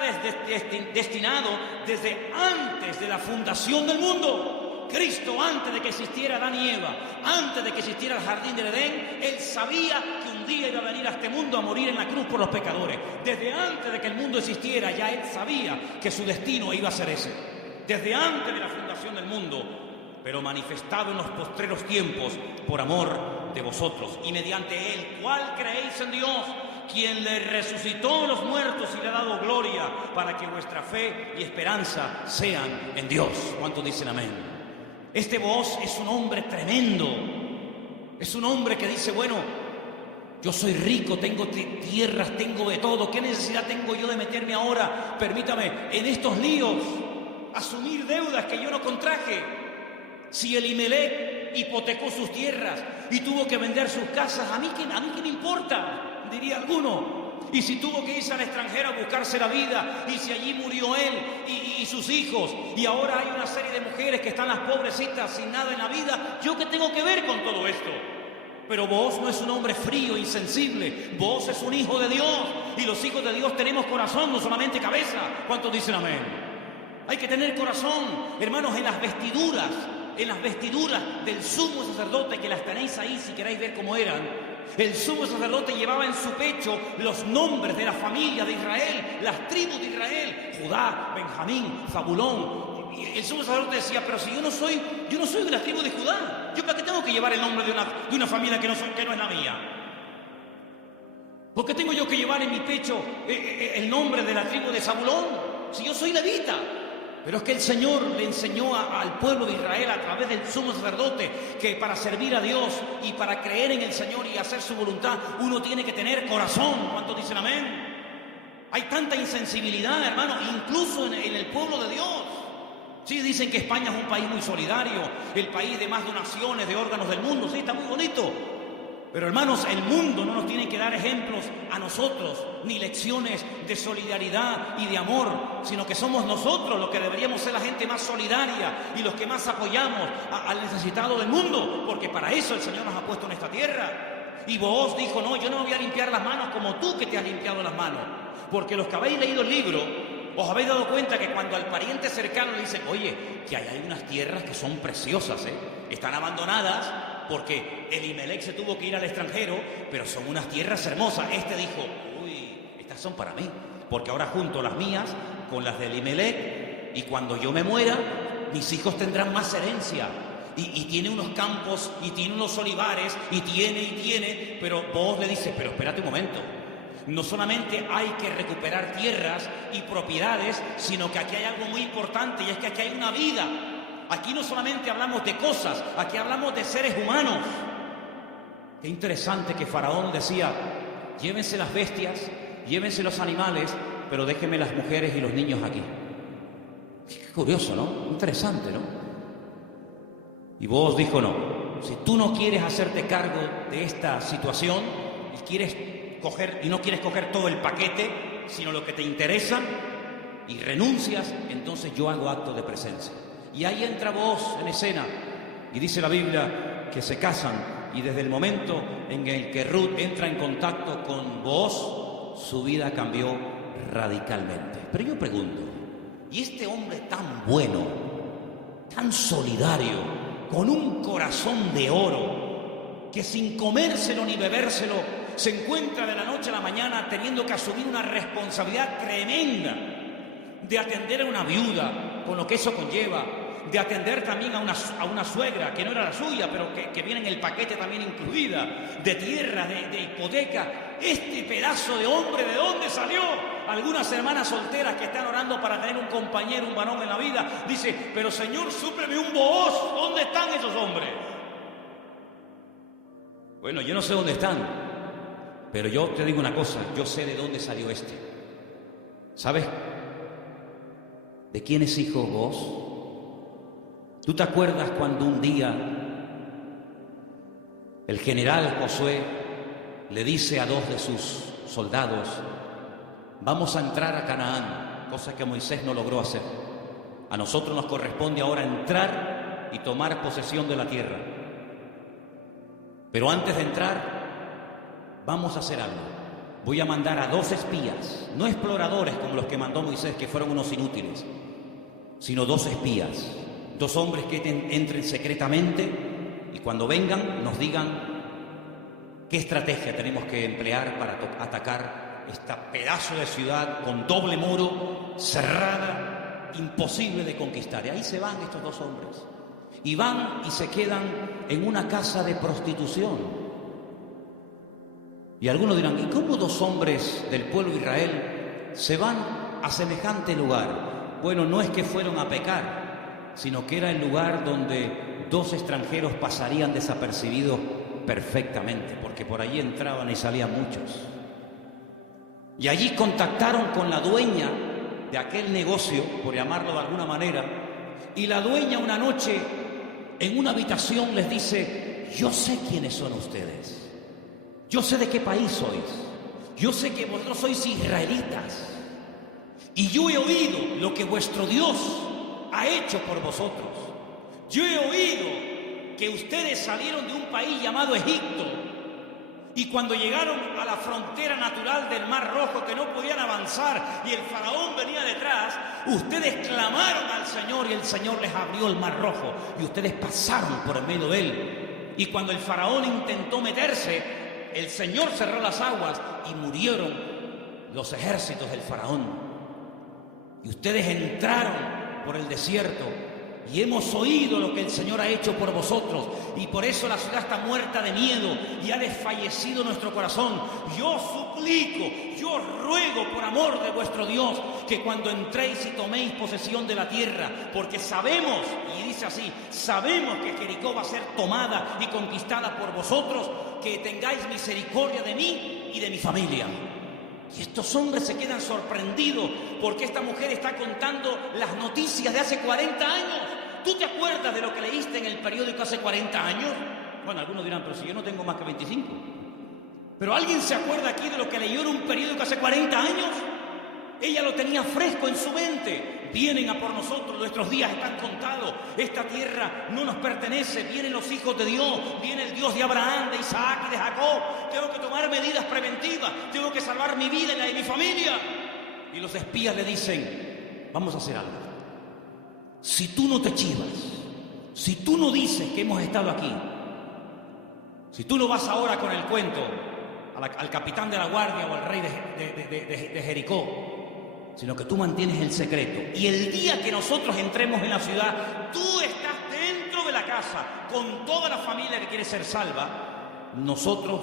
destinado desde antes de la fundación del mundo. Cristo, antes de que existiera Adán y Eva, antes de que existiera el jardín del Edén, Él sabía que un día iba a venir a este mundo a morir en la cruz por los pecadores. Desde antes de que el mundo existiera, ya Él sabía que su destino iba a ser ese. Desde antes de la fundación del mundo, pero manifestado en los postreros tiempos por amor de vosotros, y mediante Él, ¿cuál creéis en Dios? Quien le resucitó a los muertos y le ha dado gloria, para que vuestra fe y esperanza sean en Dios. ¿Cuántos dicen amén? Este Booz es un hombre tremendo. Es un hombre que dice, bueno, yo soy rico, tengo tierras, tengo de todo. ¿Qué necesidad tengo yo de meterme ahora, permítame, en estos líos, asumir deudas que yo no contraje? Si Elimelech hipotecó sus tierras y tuvo que vender sus casas, ¿a mí qué me importa?, diría alguno. Y si tuvo que irse al extranjero a buscarse la vida, y si allí murió él y sus hijos, y ahora hay una serie de mujeres que están las pobrecitas sin nada en la vida, ¿yo qué tengo que ver con todo esto? Pero vos no es un hombre frío, insensible. Vos es un hijo de Dios. Y los hijos de Dios tenemos corazón, no solamente cabeza. ¿Cuántos dicen amén? Hay que tener corazón. Hermanos, en las vestiduras del sumo sacerdote, que las tenéis ahí si queréis ver cómo eran. El sumo sacerdote llevaba en su pecho los nombres de la familia de Israel, las tribus de Israel: Judá, Benjamín, Zabulón. Y el sumo sacerdote decía: pero si yo no soy de la tribu de Judá, ¿yo para qué tengo que llevar el nombre de una familia que no es la mía? ¿Por qué tengo yo que llevar en mi pecho el nombre de la tribu de Zabulón si yo soy levita? Pero es que el Señor le enseñó al pueblo de Israel a través del sumo sacerdote que para servir a Dios y para creer en el Señor y hacer su voluntad, uno tiene que tener corazón. ¿Cuántos dicen amén? Hay tanta insensibilidad, hermano, incluso en el pueblo de Dios. Sí, dicen que España es un país muy solidario, el país de más donaciones de órganos del mundo. Sí, está muy bonito. Pero hermanos, el mundo no nos tiene que dar ejemplos a nosotros, ni lecciones de solidaridad y de amor, sino que somos nosotros los que deberíamos ser la gente más solidaria y los que más apoyamos al necesitado del mundo, porque para eso el Señor nos ha puesto en esta tierra. Y vos dijo: no, yo no me voy a limpiar las manos como tú que te has limpiado las manos. Porque los que habéis leído el libro, os habéis dado cuenta que cuando al pariente cercano le dicen: oye, que hay unas tierras que son preciosas, están abandonadas, porque Elimelech se tuvo que ir al extranjero, pero son unas tierras hermosas. Este dijo: uy, estas son para mí, porque ahora junto las mías con las de Elimelech, y cuando yo me muera, mis hijos tendrán más herencia. Y tiene unos campos, y tiene unos olivares, y tiene, pero vos le dices: pero espérate un momento. No solamente hay que recuperar tierras y propiedades, sino que aquí hay algo muy importante, y es que aquí hay una vida. Aquí no solamente hablamos de cosas, aquí hablamos de seres humanos. Qué interesante que Faraón decía: llévense las bestias, llévense los animales, pero déjenme las mujeres y los niños aquí. Qué curioso, ¿no? Interesante, ¿no? Y vos dijo: no, si tú no quieres hacerte cargo de esta situación y no quieres coger todo el paquete, sino lo que te interesa, y renuncias, entonces yo hago acto de presencia. Y ahí entra vos en escena, y dice la Biblia que se casan, y desde el momento en el que Ruth entra en contacto con vos, su vida cambió radicalmente. Pero yo pregunto, ¿y este hombre tan bueno, tan solidario, con un corazón de oro, que sin comérselo ni bebérselo se encuentra de la noche a la mañana teniendo que asumir una responsabilidad tremenda de atender a una viuda, con lo que eso conlleva, de atender también a una suegra que no era la suya, pero que viene en el paquete también incluida, de tierra, de hipoteca? Este pedazo de hombre, ¿de dónde salió? Algunas hermanas solteras que están orando para tener un compañero, un varón en la vida, dice: pero Señor, súpleme un Booz. ¿Dónde están esos hombres? Bueno, yo no sé dónde están, pero yo te digo una cosa: yo sé de dónde salió este. ¿Sabes de quién es hijo vos? ¿Tú te acuerdas cuando un día el general Josué le dice a dos de sus soldados: vamos a entrar a Canaán, cosa que Moisés no logró hacer? A nosotros nos corresponde ahora entrar y tomar posesión de la tierra. Pero antes de entrar, vamos a hacer algo. Voy a mandar a 2 espías, no exploradores como los que mandó Moisés, que fueron unos inútiles, sino 2 espías, 2 hombres que entren secretamente, y cuando vengan nos digan qué estrategia tenemos que emplear para atacar este pedazo de ciudad con doble muro, cerrada, imposible de conquistar. Y ahí se van estos 2 hombres, y van y se quedan en una casa de prostitución. Y algunos dirán: ¿y cómo 2 hombres del pueblo de Israel se van a semejante lugar? Bueno, no es que fueron a pecar, sino que era el lugar donde 2 extranjeros pasarían desapercibidos perfectamente, porque por allí entraban y salían muchos. Y allí contactaron con la dueña de aquel negocio, por llamarlo de alguna manera, y la dueña una noche en una habitación les dice: yo sé quiénes son ustedes, yo sé de qué país sois, yo sé que vosotros sois israelitas, y yo he oído lo que vuestro Dios ha hecho por vosotros. Yo he oído que ustedes salieron de un país llamado Egipto y cuando llegaron a la frontera natural del Mar Rojo que no podían avanzar y el faraón venía detrás, ustedes clamaron al Señor y el Señor les abrió el Mar Rojo y ustedes pasaron por el medio de él. Y cuando el faraón intentó meterse, el Señor cerró las aguas y murieron los ejércitos del faraón. Y ustedes entraron por el desierto y hemos oído lo que el Señor ha hecho por vosotros y por eso la ciudad está muerta de miedo y ha desfallecido nuestro corazón. Yo suplico, yo ruego por amor de vuestro Dios que cuando entréis y toméis posesión de la tierra, porque sabemos, y dice así, sabemos que Jericó va a ser tomada y conquistada por vosotros, que tengáis misericordia de mí y de mi familia. Y estos hombres se quedan sorprendidos porque esta mujer está contando las noticias de hace 40 años. ¿Tú te acuerdas de lo que leíste en el periódico hace 40 años? Bueno, algunos dirán, pero si yo no tengo más que 25. ¿Pero alguien se acuerda aquí de lo que leyó en un periódico hace 40 años? Ella lo tenía fresco en su mente. Vienen a por nosotros, nuestros días están contados. Esta tierra no nos pertenece. Vienen los hijos de Dios, viene el Dios de Abraham, de Isaac y de Jacob. Tengo que tomar medidas preventivas, tengo que salvar mi vida y la de mi familia. Y los espías le dicen, vamos a hacer algo. Si tú no te chivas, si tú no dices que hemos estado aquí, si tú no vas ahora con el cuento al capitán de la guardia o al rey de Jericó, sino que tú mantienes el secreto, y el día que nosotros entremos en la ciudad, tú estás dentro de la casa con toda la familia que quiere ser salva, nosotros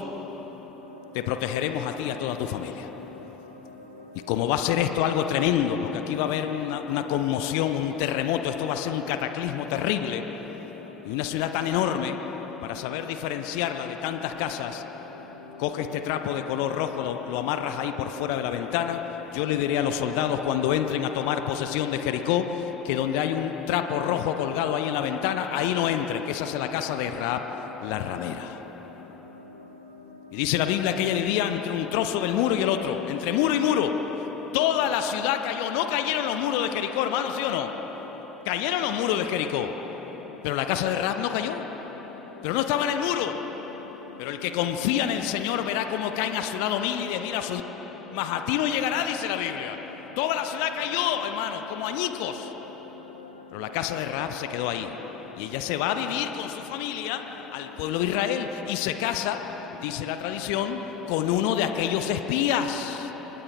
te protegeremos a ti y a toda tu familia. Y como va a ser esto algo tremendo, porque aquí va a haber una conmoción, un terremoto, esto va a ser un cataclismo terrible, y una ciudad tan enorme, para saber diferenciarla de tantas casas, coge este trapo de color rojo, lo amarras ahí por fuera de la ventana. Yo le diré a los soldados cuando entren a tomar posesión de Jericó, que donde hay un trapo rojo colgado ahí en la ventana, ahí no entren, que esa es la casa de Rahab, la ramera. Y dice la Biblia que ella vivía entre un trozo del muro y el otro, entre muro y muro. Toda la ciudad cayó, no cayeron los muros de Jericó, hermanos, ¿sí o no? Cayeron los muros de Jericó, pero la casa de Rahab no cayó, pero no estaba en el muro. Pero el que confía en el Señor verá cómo caen a su lado mil y les mira a sus... Mas a ti no llegará, dice la Biblia. Toda la ciudad cayó, hermano, como añicos. Pero la casa de Rahab se quedó ahí. Y ella se va a vivir con su familia al pueblo de Israel. Y se casa, dice la tradición, con uno de aquellos espías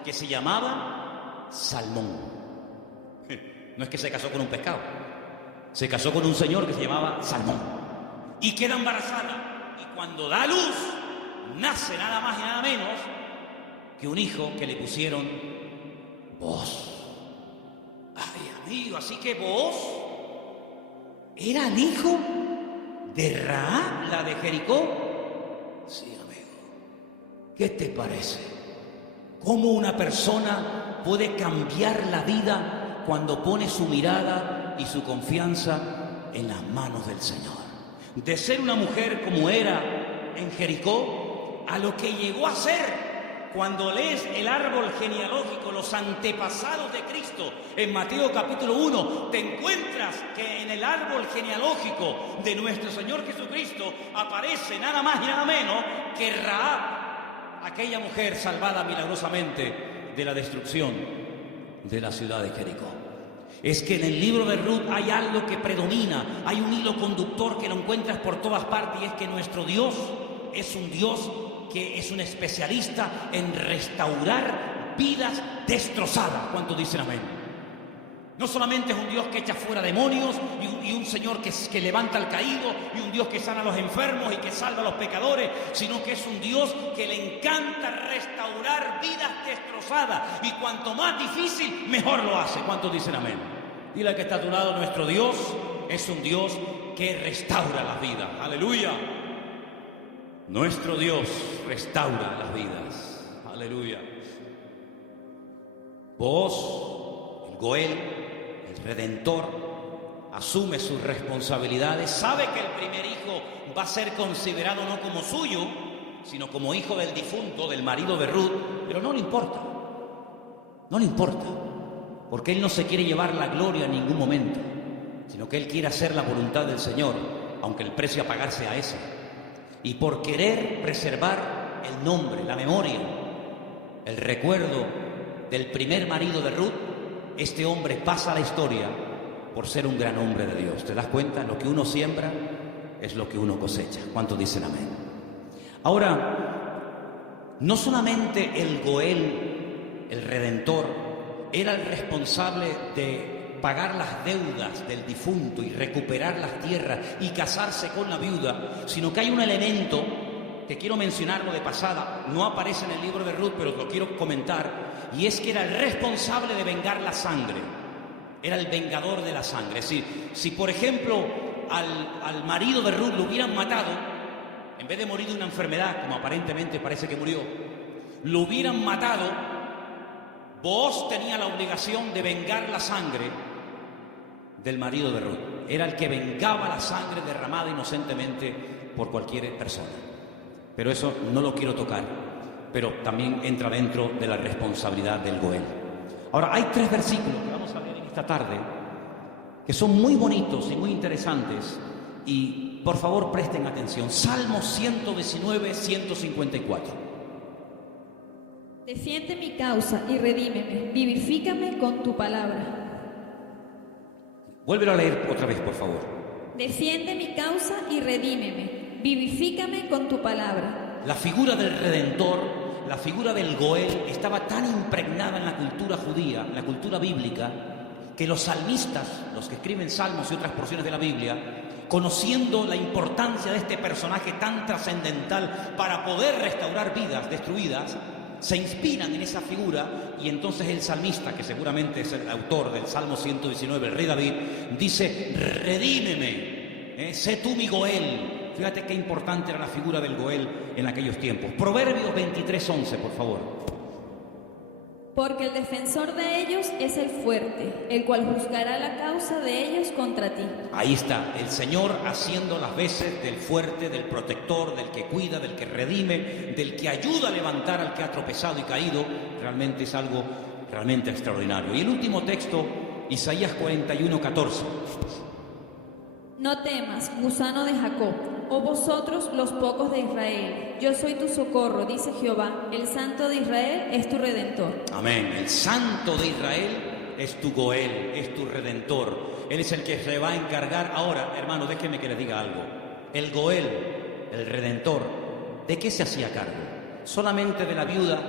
que se llamaba Salmón. No es que se casó con un pescado. Se casó con un señor que se llamaba Salmón. Y queda embarazada. Y cuando da luz, nace nada más y nada menos que un hijo que le pusieron Booz. Ay, amigo, así que Booz era el hijo de Rahab, la de Jericó. Sí, amigo. ¿Qué te parece? ¿Cómo una persona puede cambiar la vida cuando pone su mirada y su confianza en las manos del Señor? De ser una mujer como era en Jericó, a lo que llegó a ser cuando lees el árbol genealógico, los antepasados de Cristo, en Mateo capítulo 1, te encuentras que en el árbol genealógico de nuestro Señor Jesucristo aparece nada más y nada menos que Rahab, aquella mujer salvada milagrosamente de la destrucción de la ciudad de Jericó. Es que en el libro de Ruth hay algo que predomina, hay un hilo conductor que lo encuentras por todas partes, y es que nuestro Dios es un Dios que es un especialista en restaurar vidas destrozadas. ¿Cuántos dicen amén? No solamente es un Dios que echa fuera demonios y un Señor que levanta al caído y un Dios que sana a los enfermos y que salva a los pecadores, sino que es un Dios que le encanta restaurar vidas destrozadas, y cuanto más difícil, mejor lo hace. ¿Cuántos dicen amén? Dile al que está a tu lado, nuestro Dios es un Dios que restaura las vidas. ¡Aleluya! Nuestro Dios restaura las vidas. ¡Aleluya! Vos, el Goel, el Redentor, asume sus responsabilidades, sabe que el primer hijo va a ser considerado no como suyo, sino como hijo del difunto, del marido de Ruth, pero no le importa, porque él no se quiere llevar la gloria en ningún momento, sino que él quiere hacer la voluntad del Señor. aunque el precio a pagar sea ese. Y por querer preservar el nombre, la memoria, el recuerdo del primer marido de Ruth, este hombre pasa a la historia por ser un gran hombre de Dios. ¿Te das cuenta? Lo que uno siembra es lo que uno cosecha. ¿Cuántos dicen amén? Ahora, no solamente el Goel, el Redentor, era el responsable de pagar las deudas del difunto y recuperar las tierras y casarse con la viuda, sino que hay un elemento que quiero mencionarlo de pasada, no aparece en el libro de Ruth, pero lo quiero comentar, y es que era el responsable de vengar la sangre, era el vengador de la sangre. Es decir, si por ejemplo al marido de Ruth lo hubieran matado, en vez de morir de una enfermedad, como aparentemente parece que murió, lo hubieran matado, Booz tenía la obligación de vengar la sangre del marido de Ruth. Era el que vengaba la sangre derramada inocentemente por cualquier persona. Pero eso no lo quiero tocar, pero también entra dentro de la responsabilidad del Goel. Ahora, hay 3 versículos que vamos a leer en esta tarde que son muy bonitos y muy interesantes, y por favor presten atención. Salmos 119, 154. Defiende mi causa y redímeme, vivifícame con tu palabra. Vuélvelo a leer otra vez, por favor. Defiende mi causa y redímeme, vivifícame con tu palabra. La figura del Redentor, la figura del Goel, estaba tan impregnada en la cultura judía, en la cultura bíblica, que los salmistas, los que escriben salmos y otras porciones de la Biblia, conociendo la importancia de este personaje tan trascendental para poder restaurar vidas destruidas, se inspiran en esa figura, y entonces el salmista, que seguramente es el autor del Salmo 119, el rey David, dice: redímeme, sé tú mi Goel. Fíjate qué importante era la figura del Goel en aquellos tiempos. Proverbios 23:11, por favor. Porque el defensor de ellos es el fuerte, el cual juzgará la causa de ellos contra ti. Ahí está, el Señor haciendo las veces del fuerte, del protector, del que cuida, del que redime, del que ayuda a levantar al que ha tropezado y caído. Realmente es algo realmente extraordinario. Y el último texto, Isaías 41:14. No temas, gusano de Jacob, oh vosotros los pocos de Israel. Yo soy tu socorro, dice Jehová, el Santo de Israel es tu Redentor. Amén. El Santo de Israel es tu Goel, es tu Redentor. Él es el que se va a encargar. Ahora, hermano, déjeme que les diga algo. El Goel, el Redentor, ¿de qué se hacía cargo? ¿Solamente de la viuda?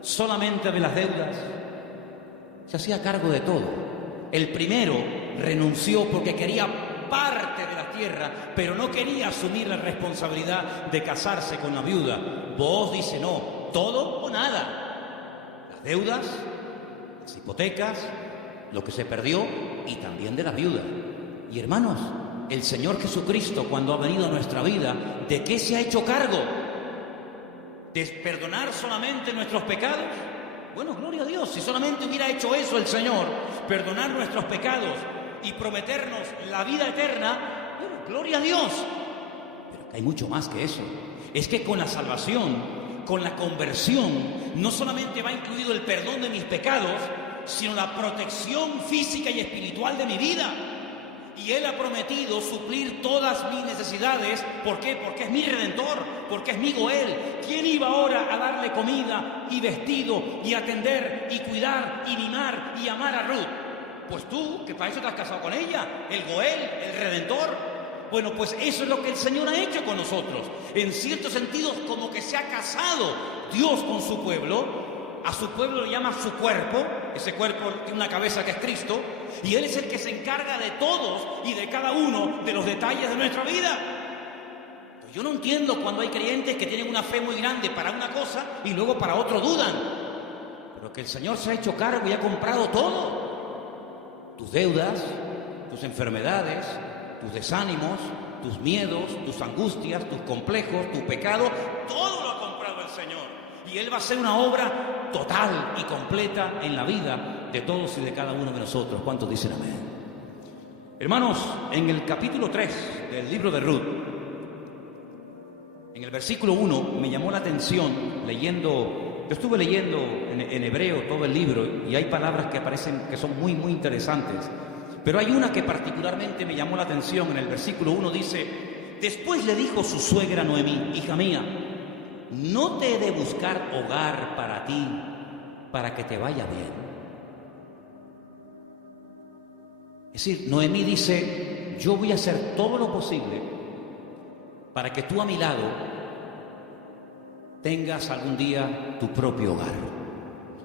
¿Solamente de las deudas? Se hacía cargo de todo. El primero renunció porque quería parte de la tierra, pero no quería asumir la responsabilidad de casarse con la viuda. Vos dice: no, todo o nada. Las deudas, las hipotecas, lo que se perdió, y también de la viuda. Y hermanos, el Señor Jesucristo, cuando ha venido a nuestra vida, ¿de qué se ha hecho cargo? ¿De perdonar solamente nuestros pecados? Bueno, gloria a Dios, si solamente hubiera hecho eso el Señor, perdonar nuestros pecados y prometernos la vida eterna, bueno, gloria a Dios. Pero hay mucho más que eso. Es que con la salvación, con la conversión, no solamente va incluido el perdón de mis pecados, sino la protección física y espiritual de mi vida. Y Él ha prometido suplir todas mis necesidades. ¿Por qué? Porque es mi Redentor, porque es mi Goel. ¿Quién iba ahora a darle comida y vestido y atender y cuidar y mimar y amar a Ruth? Pues tú, que para eso te has casado con ella, el Goel, el Redentor. Bueno, pues eso es lo que el Señor ha hecho con nosotros. En ciertos sentidos, como que se ha casado Dios con su pueblo. A su pueblo le llama su cuerpo. Ese cuerpo tiene una cabeza que es Cristo. Y Él es el que se encarga de todos y de cada uno de los detalles de nuestra vida. Pues yo no entiendo cuando hay creyentes que tienen una fe muy grande para una cosa y luego para otro dudan. Pero que el Señor se ha hecho cargo y ha comprado todo. Tus deudas, tus enfermedades, tus desánimos, tus miedos, tus angustias, tus complejos, tu pecado, todo lo ha comprado el Señor. Y Él va a hacer una obra total y completa en la vida de todos y de cada uno de nosotros. ¿Cuántos dicen amén? Hermanos, en el capítulo 3 del libro de Ruth, en el versículo 1, me llamó la atención yo estuve leyendo en hebreo todo el libro, y hay palabras que aparecen que son muy, muy interesantes. Pero hay una que particularmente me llamó la atención. En el versículo 1 dice: después le dijo su suegra Noemí: hija mía, ¿no te he de buscar hogar para ti, para que te vaya bien? Es decir, Noemí dice: yo voy a hacer todo lo posible para que tú a mi lado tengas algún día tu propio hogar.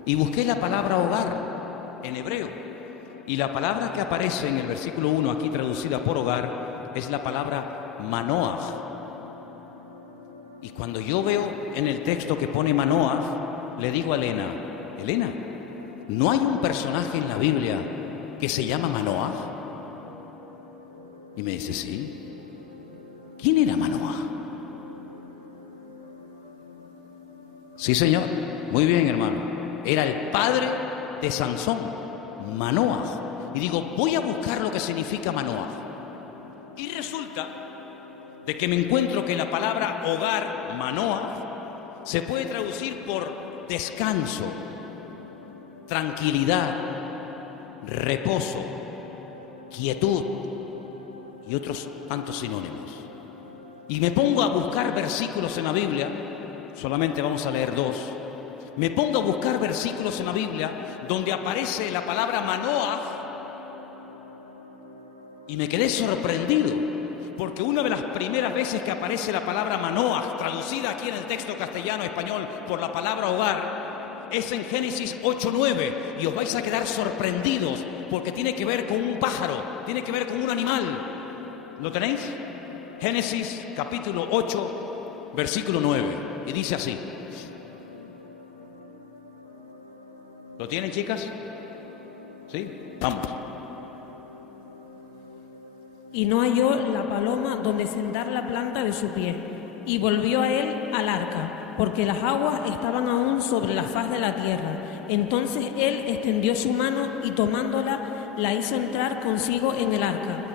Y busqué la palabra hogar en hebreo, y la palabra que aparece en el versículo 1 aquí traducida por hogar es la palabra Manoah. Y cuando yo veo en el texto que pone Manoah, le digo a Elena: Elena, ¿no hay un personaje en la Biblia que se llama Manoah? Y me dice: sí. ¿Quién era Manoah? Sí, señor. Muy bien, hermano. Era el padre de Sansón, Manoah. Y digo, voy a buscar lo que significa Manoah. Y resulta de que me encuentro que la palabra hogar, Manoah, se puede traducir por descanso, tranquilidad, reposo, quietud y otros tantos sinónimos. Y me pongo a buscar versículos en la Biblia, solamente vamos a leer 2. Me pongo a buscar versículos en la Biblia donde aparece la palabra Manoah y me quedé sorprendido, porque una de las primeras veces que aparece la palabra Manoah, traducida aquí en el texto castellano-español por la palabra hogar, es en Génesis 8:9, y os vais a quedar sorprendidos porque tiene que ver con un pájaro, tiene que ver con un animal. ¿Lo tenéis? Génesis capítulo 8, versículo 9, y dice así. ¿Lo tienen, chicas? ¿Sí? Vamos. Y no halló la paloma donde sentar la planta de su pie, y volvió a él al arca, porque las aguas estaban aún sobre la faz de la tierra. Entonces él extendió su mano y tomándola, la hizo entrar consigo en el arca.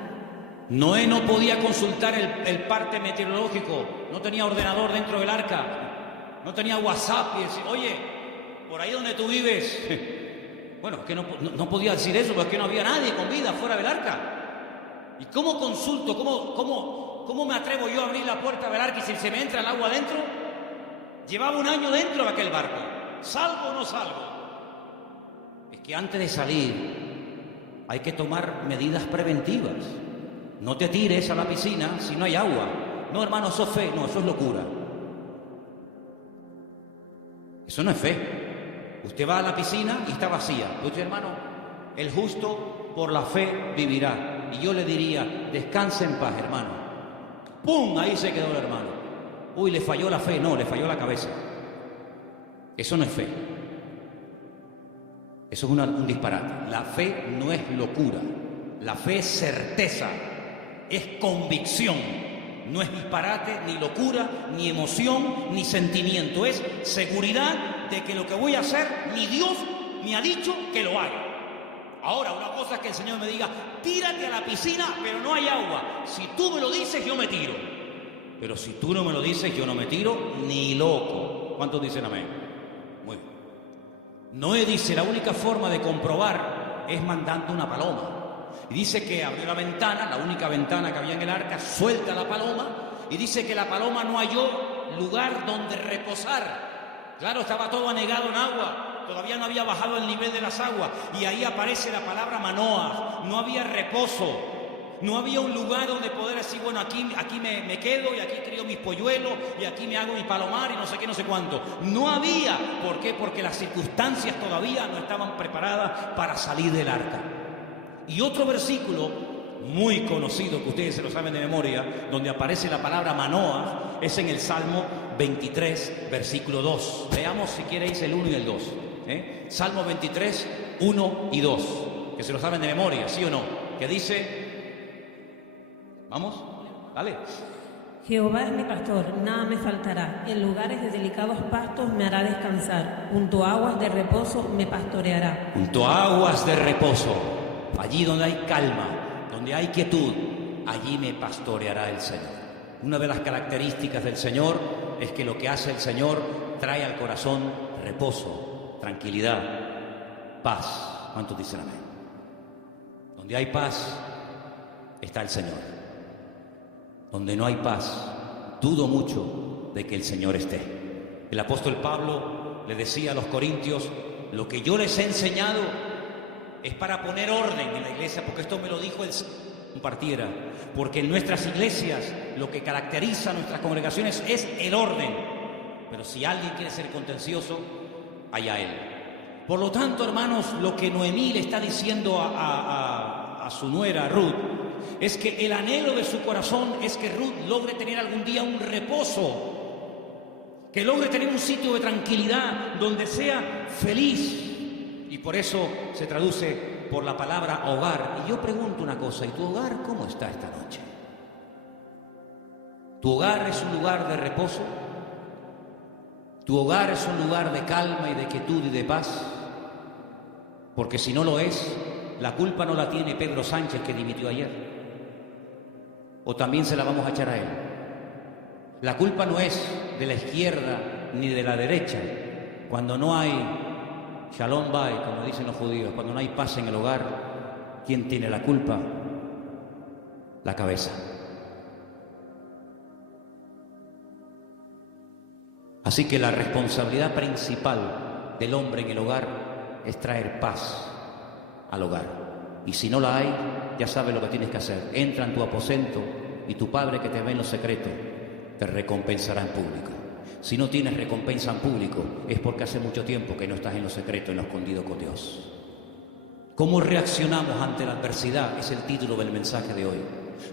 Noé no podía consultar el parte meteorológico, no tenía ordenador dentro del arca, no tenía WhatsApp y decir: oye, por ahí donde tú vives. Bueno, es que no podía decir eso, porque no había nadie con vida fuera del arca. ¿Y cómo consulto? ¿Cómo me atrevo yo a abrir la puerta del arca y si se me entra el agua dentro? Llevaba un año dentro de aquel barco. ¿Salgo o no salgo? Es que antes de salir hay que tomar medidas preventivas. No te tires a la piscina si no hay agua. No, hermano, eso es fe. No, eso es locura. Eso no es fe. Usted va a la piscina y está vacía. Usted, hermano, el justo por la fe vivirá. Y yo le diría: descanse en paz, hermano. ¡Pum! Ahí se quedó el hermano. Uy, le falló la fe. No, le falló la cabeza. Eso no es fe. Eso es un disparate. La fe no es locura. La fe es certeza, es convicción. No es disparate, ni locura, ni emoción, ni sentimiento. Es seguridad de que lo que voy a hacer, ni Dios me ha dicho que lo haga. Ahora, una cosa es que el Señor me diga: tírate a la piscina, pero no hay agua. Si tú me lo dices, yo me tiro. Pero si tú no me lo dices, yo no me tiro ni loco. ¿Cuántos dicen amén? Muy bien. Noé dice: la única forma de comprobar es mandando una paloma. Y dice que abrió la ventana, la única ventana que había en el arca, suelta la paloma, y dice que la paloma no halló lugar donde reposar. Claro, estaba todo anegado en agua, todavía no había bajado el nivel de las aguas, y ahí aparece la palabra Manoah. No había reposo, no había un lugar donde poder decir: bueno, aquí me quedo, y aquí crío mis polluelos, y aquí me hago mi palomar, y no sé qué, no sé cuánto. No había. ¿Por qué? Porque las circunstancias todavía no estaban preparadas para salir del arca. Y otro versículo muy conocido, que ustedes se lo saben de memoria, donde aparece la palabra Manoah, es en el Salmo 23, versículo 2. Veamos si queréis el 1 y el 2. Salmo 23, 1 y 2. Que se lo saben de memoria, ¿sí o no? Que dice... ¿Vamos? Dale. Jehová es mi pastor, nada me faltará. En lugares de delicados pastos me hará descansar. Junto a aguas de reposo me pastoreará. Junto a aguas de reposo. Allí donde hay calma, donde hay quietud, allí me pastoreará el Señor. Una de las características del Señor es que lo que hace el Señor trae al corazón reposo, tranquilidad, paz. ¿Cuántos dicen amén? Donde hay paz está el Señor. Donde no hay paz, dudo mucho de que el Señor esté. El apóstol Pablo le decía a los corintios: lo que yo les he enseñado es para poner orden en la iglesia, porque esto me lo dijo el Señor, compartiera, porque en nuestras iglesias lo que caracteriza a nuestras congregaciones es el orden. Pero si alguien quiere ser contencioso, allá él. Por lo tanto, hermanos, lo que Noemí le está diciendo a su nuera Ruth es que el anhelo de su corazón es que Ruth logre tener algún día un reposo, que logre tener un sitio de tranquilidad donde sea feliz. Y por eso se traduce por la palabra hogar. Y yo pregunto una cosa: ¿y tu hogar cómo está esta noche? ¿Tu hogar es un lugar de reposo? ¿Tu hogar es un lugar de calma y de quietud y de paz? Porque si no lo es, la culpa no la tiene Pedro Sánchez, que dimitió ayer. ¿O también se la vamos a echar a él? La culpa no es de la izquierda ni de la derecha. Cuando no hay Shalom Bay, como dicen los judíos, cuando no hay paz en el hogar, ¿quién tiene la culpa? La cabeza. Así que la responsabilidad principal del hombre en el hogar es traer paz al hogar. Y si no la hay, ya sabes lo que tienes que hacer. Entra en tu aposento y tu Padre que te ve en lo secreto te recompensará en público. Si no tienes recompensa en público, es porque hace mucho tiempo que no estás en lo secreto, en lo escondido con Dios. ¿Cómo reaccionamos ante la adversidad? Es el título del mensaje de hoy.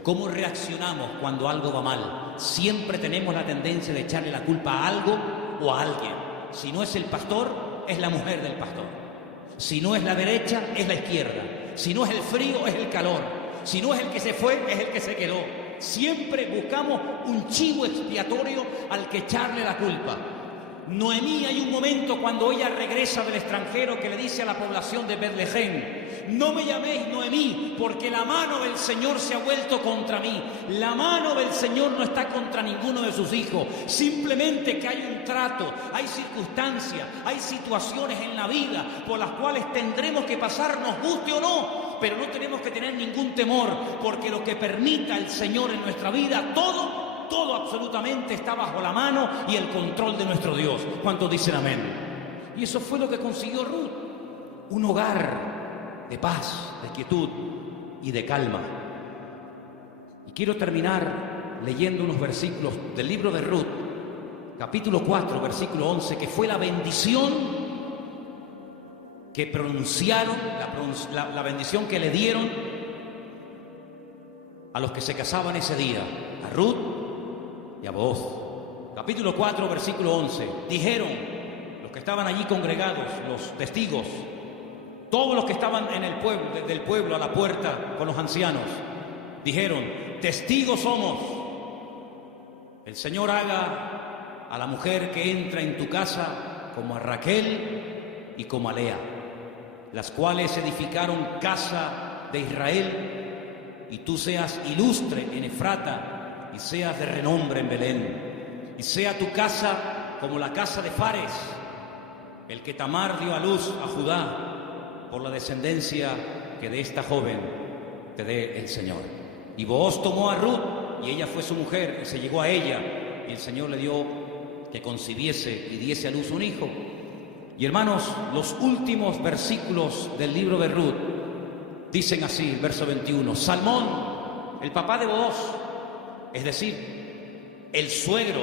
¿Cómo reaccionamos cuando algo va mal? Siempre tenemos la tendencia de echarle la culpa a algo o a alguien. Si no es el pastor, es la mujer del pastor. Si no es la derecha, es la izquierda. Si no es el frío, es el calor. Si no es el que se fue, es el que se quedó. Siempre buscamos un chivo expiatorio al que echarle la culpa. Noemí, hay un momento cuando ella regresa del extranjero que le dice a la población de Betlehem: no me llaméis Noemí, porque la mano del Señor se ha vuelto contra mí. La mano del Señor no está contra ninguno de sus hijos. Simplemente que hay un trato, hay circunstancias, hay situaciones en la vida por las cuales tendremos que pasar, nos guste o no. Pero no tenemos que tener ningún temor, porque lo que permita el Señor en nuestra vida, todo absolutamente está bajo la mano y el control de nuestro Dios. ¿Cuántos dicen amén? Y eso fue lo que consiguió Ruth: un hogar de paz, de quietud y de calma. Y quiero terminar leyendo unos versículos del libro de Ruth, capítulo 4, versículo 11, que fue la bendición que pronunciaron, la bendición que le dieron a los que se casaban ese día, a Ruth y a Booz. Capítulo 4, versículo 11. Dijeron los que estaban allí congregados, los testigos, todos los que estaban en el pueblo, desde el pueblo a la puerta con los ancianos, dijeron: testigos somos. El Señor haga a la mujer que entra en tu casa como a Raquel y como a Lea, las cuales edificaron casa de Israel, y tú seas ilustre en Efrata y seas de renombre en Belén, y sea tu casa como la casa de Fares, el que Tamar dio a luz a Judá, por la descendencia que de esta joven te dé el Señor. Y Booz tomó a Ruth y ella fue su mujer, y se llegó a ella, y el Señor le dio que concibiese y diese a luz un hijo. Y hermanos, los últimos versículos del libro de Ruth dicen así, verso 21: Salmón, el papá de Booz, es decir, el suegro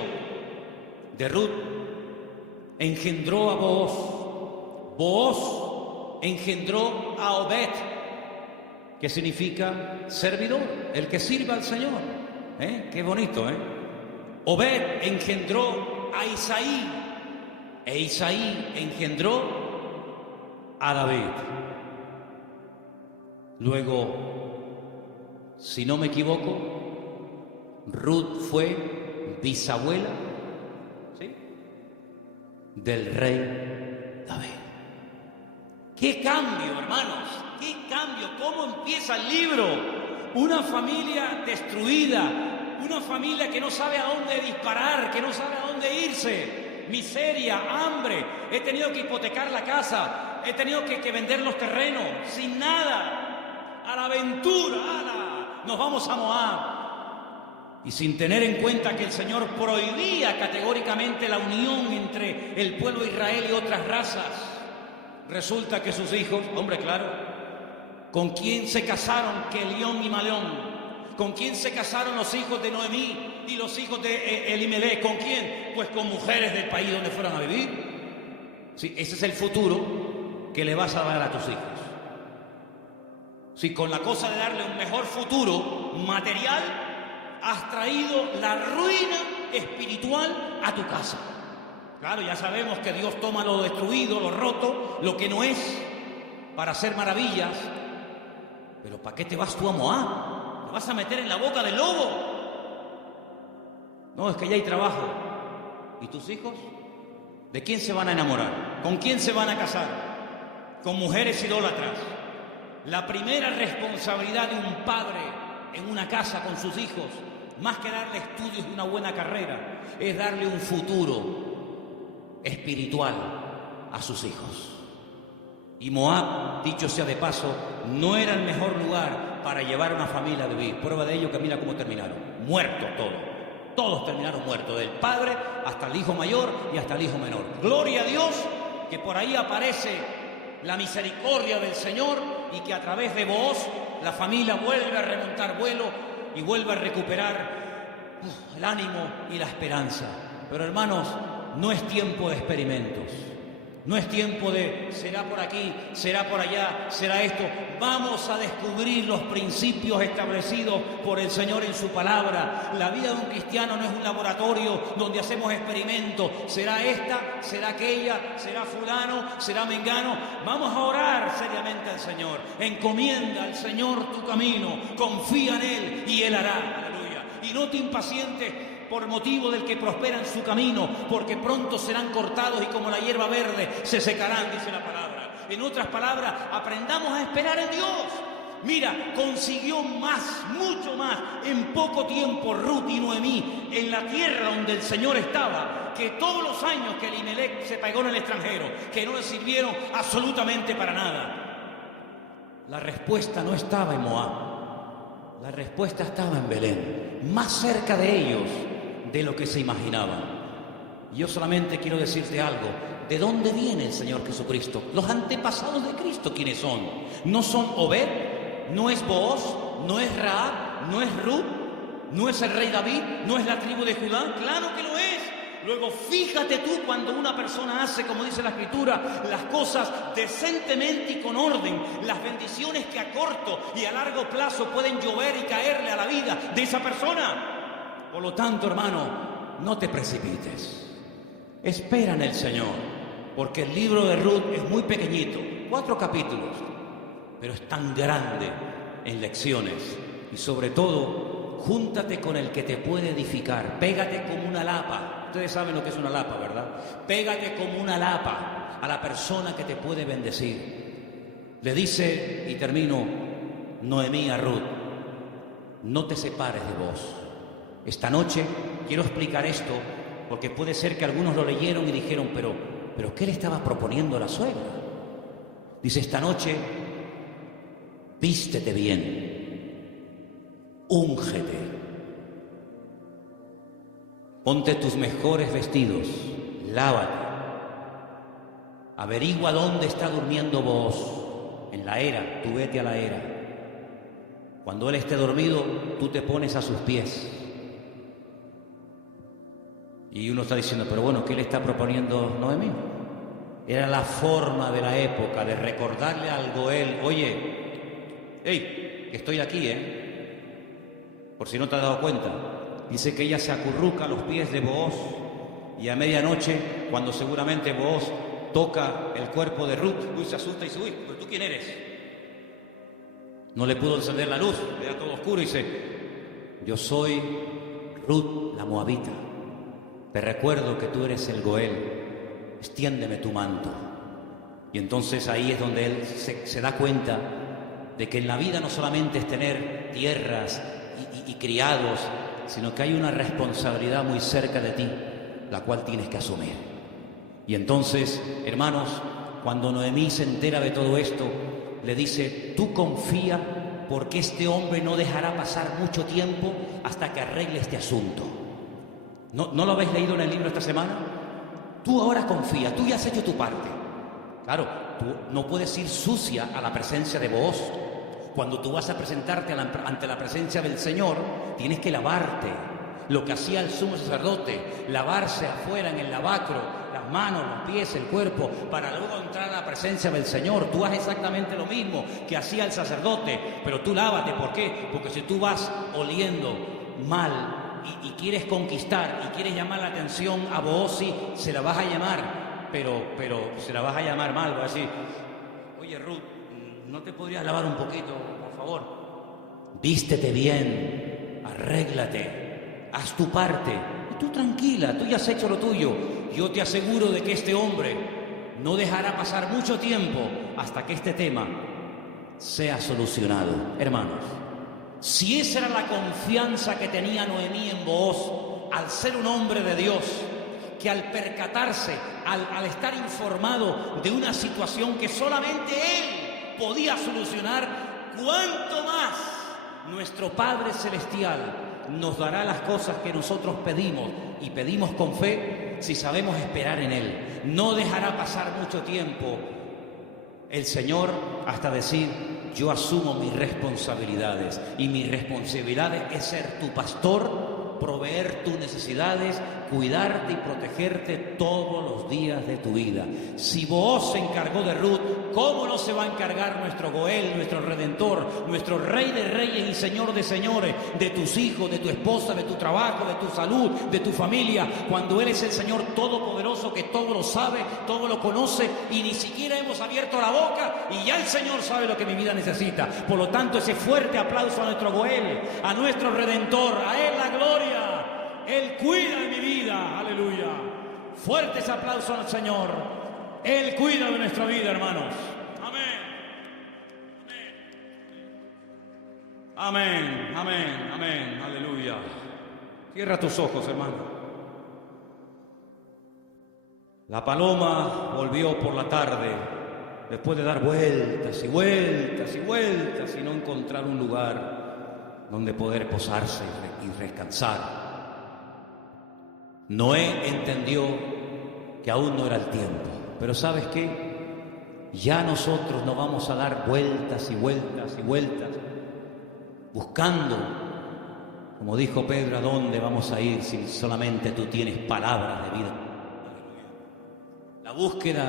de Ruth, engendró a Booz. Booz engendró a Obed, que significa servidor, el que sirva al Señor. Qué bonito, Obed engendró a Isaí, e Isaí engendró a David. Luego, si no me equivoco, Ruth fue bisabuela, ¿sí?, del rey David. ¡Qué cambio, hermanos! ¡Qué cambio! ¿Cómo empieza el libro? Una familia destruida, una familia que no sabe a dónde disparar, que no sabe a dónde irse. Miseria, hambre, he tenido que hipotecar la casa, he tenido que vender los terrenos, sin nada. a la aventura, nos vamos a Moab. Y sin tener en cuenta que el Señor prohibía categóricamente la unión entre el pueblo de Israel y otras razas, resulta que sus hijos, hombre, claro, ¿con quién se casaron Kelión y Maleón? ¿Con quién se casaron los hijos de Noemí y los hijos de Elimelech? ¿Con quién? Pues con mujeres del país donde fueran a vivir. Sí, ese es el futuro que le vas a dar a tus hijos. Si con la cosa de darle un mejor futuro material, has traído la ruina espiritual a tu casa. Claro, ya sabemos que Dios toma lo destruido, lo roto, lo que no es, para hacer maravillas. Pero ¿para qué te vas tú a Moab? ¿Te vas a meter en la boca del lobo? No, es que ya hay trabajo. ¿Y tus hijos? ¿De quién se van a enamorar? ¿Con quién se van a casar? Con mujeres idólatras. La primera responsabilidad de un padre en una casa con sus hijos, más que darle estudios y una buena carrera, es darle un futuro espiritual a sus hijos. Y Moab, dicho sea de paso, no era el mejor lugar para llevar a una familia a vivir. Prueba de ello que mira cómo terminaron. Muertos todos. Todos terminaron muertos, del padre hasta el hijo mayor y hasta el hijo menor. Gloria a Dios que por ahí aparece la misericordia del Señor y que a través de vos la familia vuelve a remontar vuelo y vuelve a recuperar el ánimo y la esperanza. Pero hermanos, no es tiempo de experimentos. No es tiempo de será por aquí, será por allá, será esto. Vamos a descubrir los principios establecidos por el Señor en su palabra. La vida de un cristiano no es un laboratorio donde hacemos experimentos. Será esta, será aquella, será fulano, será mengano. Vamos a orar seriamente al Señor. Encomienda al Señor tu camino, confía en Él y Él hará. Aleluya. Y no te impacientes por motivo del que prospera en su camino, porque pronto serán cortados y como la hierba verde se secarán, dice la palabra. En otras palabras, aprendamos a esperar en Dios. Mira, consiguió más, mucho más, en poco tiempo Ruth y Noemí en la tierra donde el Señor estaba, que todos los años que Elimelech se pegó en el extranjero, que no le sirvieron absolutamente para nada. La respuesta no estaba en Moab, la respuesta estaba en Belén, más cerca de ellos de lo que se imaginaban. Yo solamente quiero decirte algo. ¿De dónde viene el Señor Jesucristo? Los antepasados de Cristo, ¿quiénes son? ¿No son Obed? ¿No es Booz? ¿No es Rahab? ¿No es Ruth? ¿No es el rey David? ¿No es la tribu de Judá? ¡Claro que lo es! Luego, fíjate tú cuando una persona hace, como dice la Escritura, las cosas decentemente y con orden, las bendiciones que a corto y a largo plazo pueden llover y caerle a la vida de esa persona. Por lo tanto, hermano, no te precipites. Espera en el Señor, porque el libro de Ruth es muy pequeñito, 4 capítulos, pero es tan grande en lecciones. Y sobre todo, júntate con el que te puede edificar. Pégate como una lapa. Ustedes saben lo que es una lapa, ¿verdad? Pégate como una lapa a la persona que te puede bendecir. Le dice, y termino, Noemí a Ruth: no te separes de vos. Esta noche quiero explicar esto porque puede ser que algunos lo leyeron y dijeron, pero ¿qué le estaba proponiendo la suegra? Dice, esta noche vístete bien, úngete, ponte tus mejores vestidos, lávate, averigua dónde está durmiendo vos, en la era, tú vete a la era. Cuando él esté dormido, tú te pones a sus pies. Y uno está diciendo, pero bueno, ¿qué le está proponiendo Noemí? Era la forma de la época de recordarle al Goel, oye, hey, que estoy aquí, por si no te has dado cuenta. Dice que ella se acurruca a los pies de Booz y a medianoche, cuando seguramente Booz toca el cuerpo de Ruth se asusta y dice, uy, ¿pero tú quién eres? No le pudo encender la luz, era todo oscuro y dice, yo soy Ruth la Moabita. Te recuerdo que tú eres el Goel, extiéndeme tu manto. Y entonces ahí es donde él se da cuenta de que en la vida no solamente es tener tierras y criados, sino que hay una responsabilidad muy cerca de ti, la cual tienes que asumir. Y entonces, hermanos, cuando Noemí se entera de todo esto, le dice, tú confía porque este hombre no dejará pasar mucho tiempo hasta que arregle este asunto. ¿No lo habéis leído en el libro esta semana? Tú ahora confía, tú ya has hecho tu parte. Claro, tú no puedes ir sucia a la presencia de Booz. Cuando tú vas a presentarte ante la presencia del Señor, tienes que lavarte. Lo que hacía el sumo sacerdote, lavarse afuera en el lavacro, las manos, los pies, el cuerpo, para luego entrar a la presencia del Señor. Tú haces exactamente lo mismo que hacía el sacerdote, pero tú lávate. ¿Por qué? Porque si tú vas oliendo mal y quieres conquistar y quieres llamar la atención a Booz, se la vas a llamar, pero se la vas a llamar mal. Vas a decir: oye, Ruth, ¿no te podrías lavar un poquito, por favor? Vístete bien, arréglate, haz tu parte. Y tú tranquila, tú ya has hecho lo tuyo. Yo te aseguro de que este hombre no dejará pasar mucho tiempo hasta que este tema sea solucionado. Hermanos, si esa era la confianza que tenía Noemí en Booz, al ser un hombre de Dios, que al percatarse, al estar informado de una situación que solamente él podía solucionar, ¿cuánto más nuestro Padre Celestial nos dará las cosas que nosotros pedimos, y pedimos con fe, si sabemos esperar en Él? No dejará pasar mucho tiempo el Señor hasta decir: yo asumo mis responsabilidades, y mi responsabilidad es ser tu pastor, proveer tus necesidades, cuidarte y protegerte todos los días de tu vida. Si Booz se encargó de Ruth, ¿cómo no se va a encargar nuestro Goel, nuestro Redentor, nuestro Rey de Reyes y Señor de Señores, de tus hijos, de tu esposa, de tu trabajo, de tu salud, de tu familia, cuando Él es el Señor Todopoderoso, que todo lo sabe, todo lo conoce, y ni siquiera hemos abierto la boca y ya el Señor sabe lo que mi vida necesita? Por lo tanto, ese fuerte aplauso a nuestro Goel, a nuestro Redentor, a Él la gloria. Él cuida de mi vida, aleluya. Fuerte ese aplauso al Señor. Él cuida de nuestra vida, hermanos. Amén. Amén, amén, amén, aleluya. Cierra tus ojos, hermano. La paloma volvió por la tarde, después de dar vueltas y vueltas y vueltas y no encontrar un lugar donde poder posarse y descansar. Noé entendió que aún no era el tiempo, pero ¿sabes qué? Ya nosotros no vamos a dar vueltas y vueltas y vueltas buscando, como dijo Pedro, ¿a dónde vamos a ir si solamente tú tienes palabras de vida? La búsqueda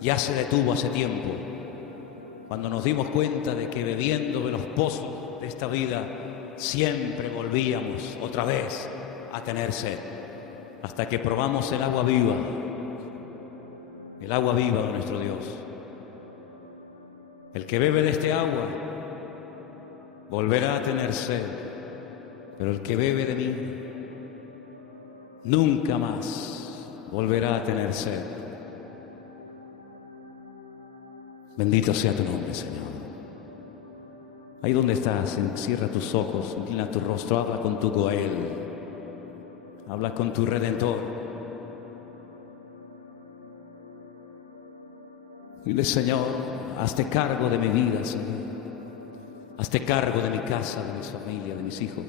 ya se detuvo hace tiempo, cuando nos dimos cuenta de que bebiendo de los pozos de esta vida siempre volvíamos otra vez a tener sed, hasta que probamos el agua viva de nuestro Dios. El que bebe de este agua volverá a tener sed, pero el que bebe de mí nunca más volverá a tener sed. Bendito sea tu nombre, Señor. Ahí donde estás, cierra tus ojos, inclina tu rostro, habla con tu Goel. Habla con tu Redentor. Dile: Señor, hazte cargo de mi vida, Señor. Hazte cargo de mi casa, de mi familia, de mis hijos.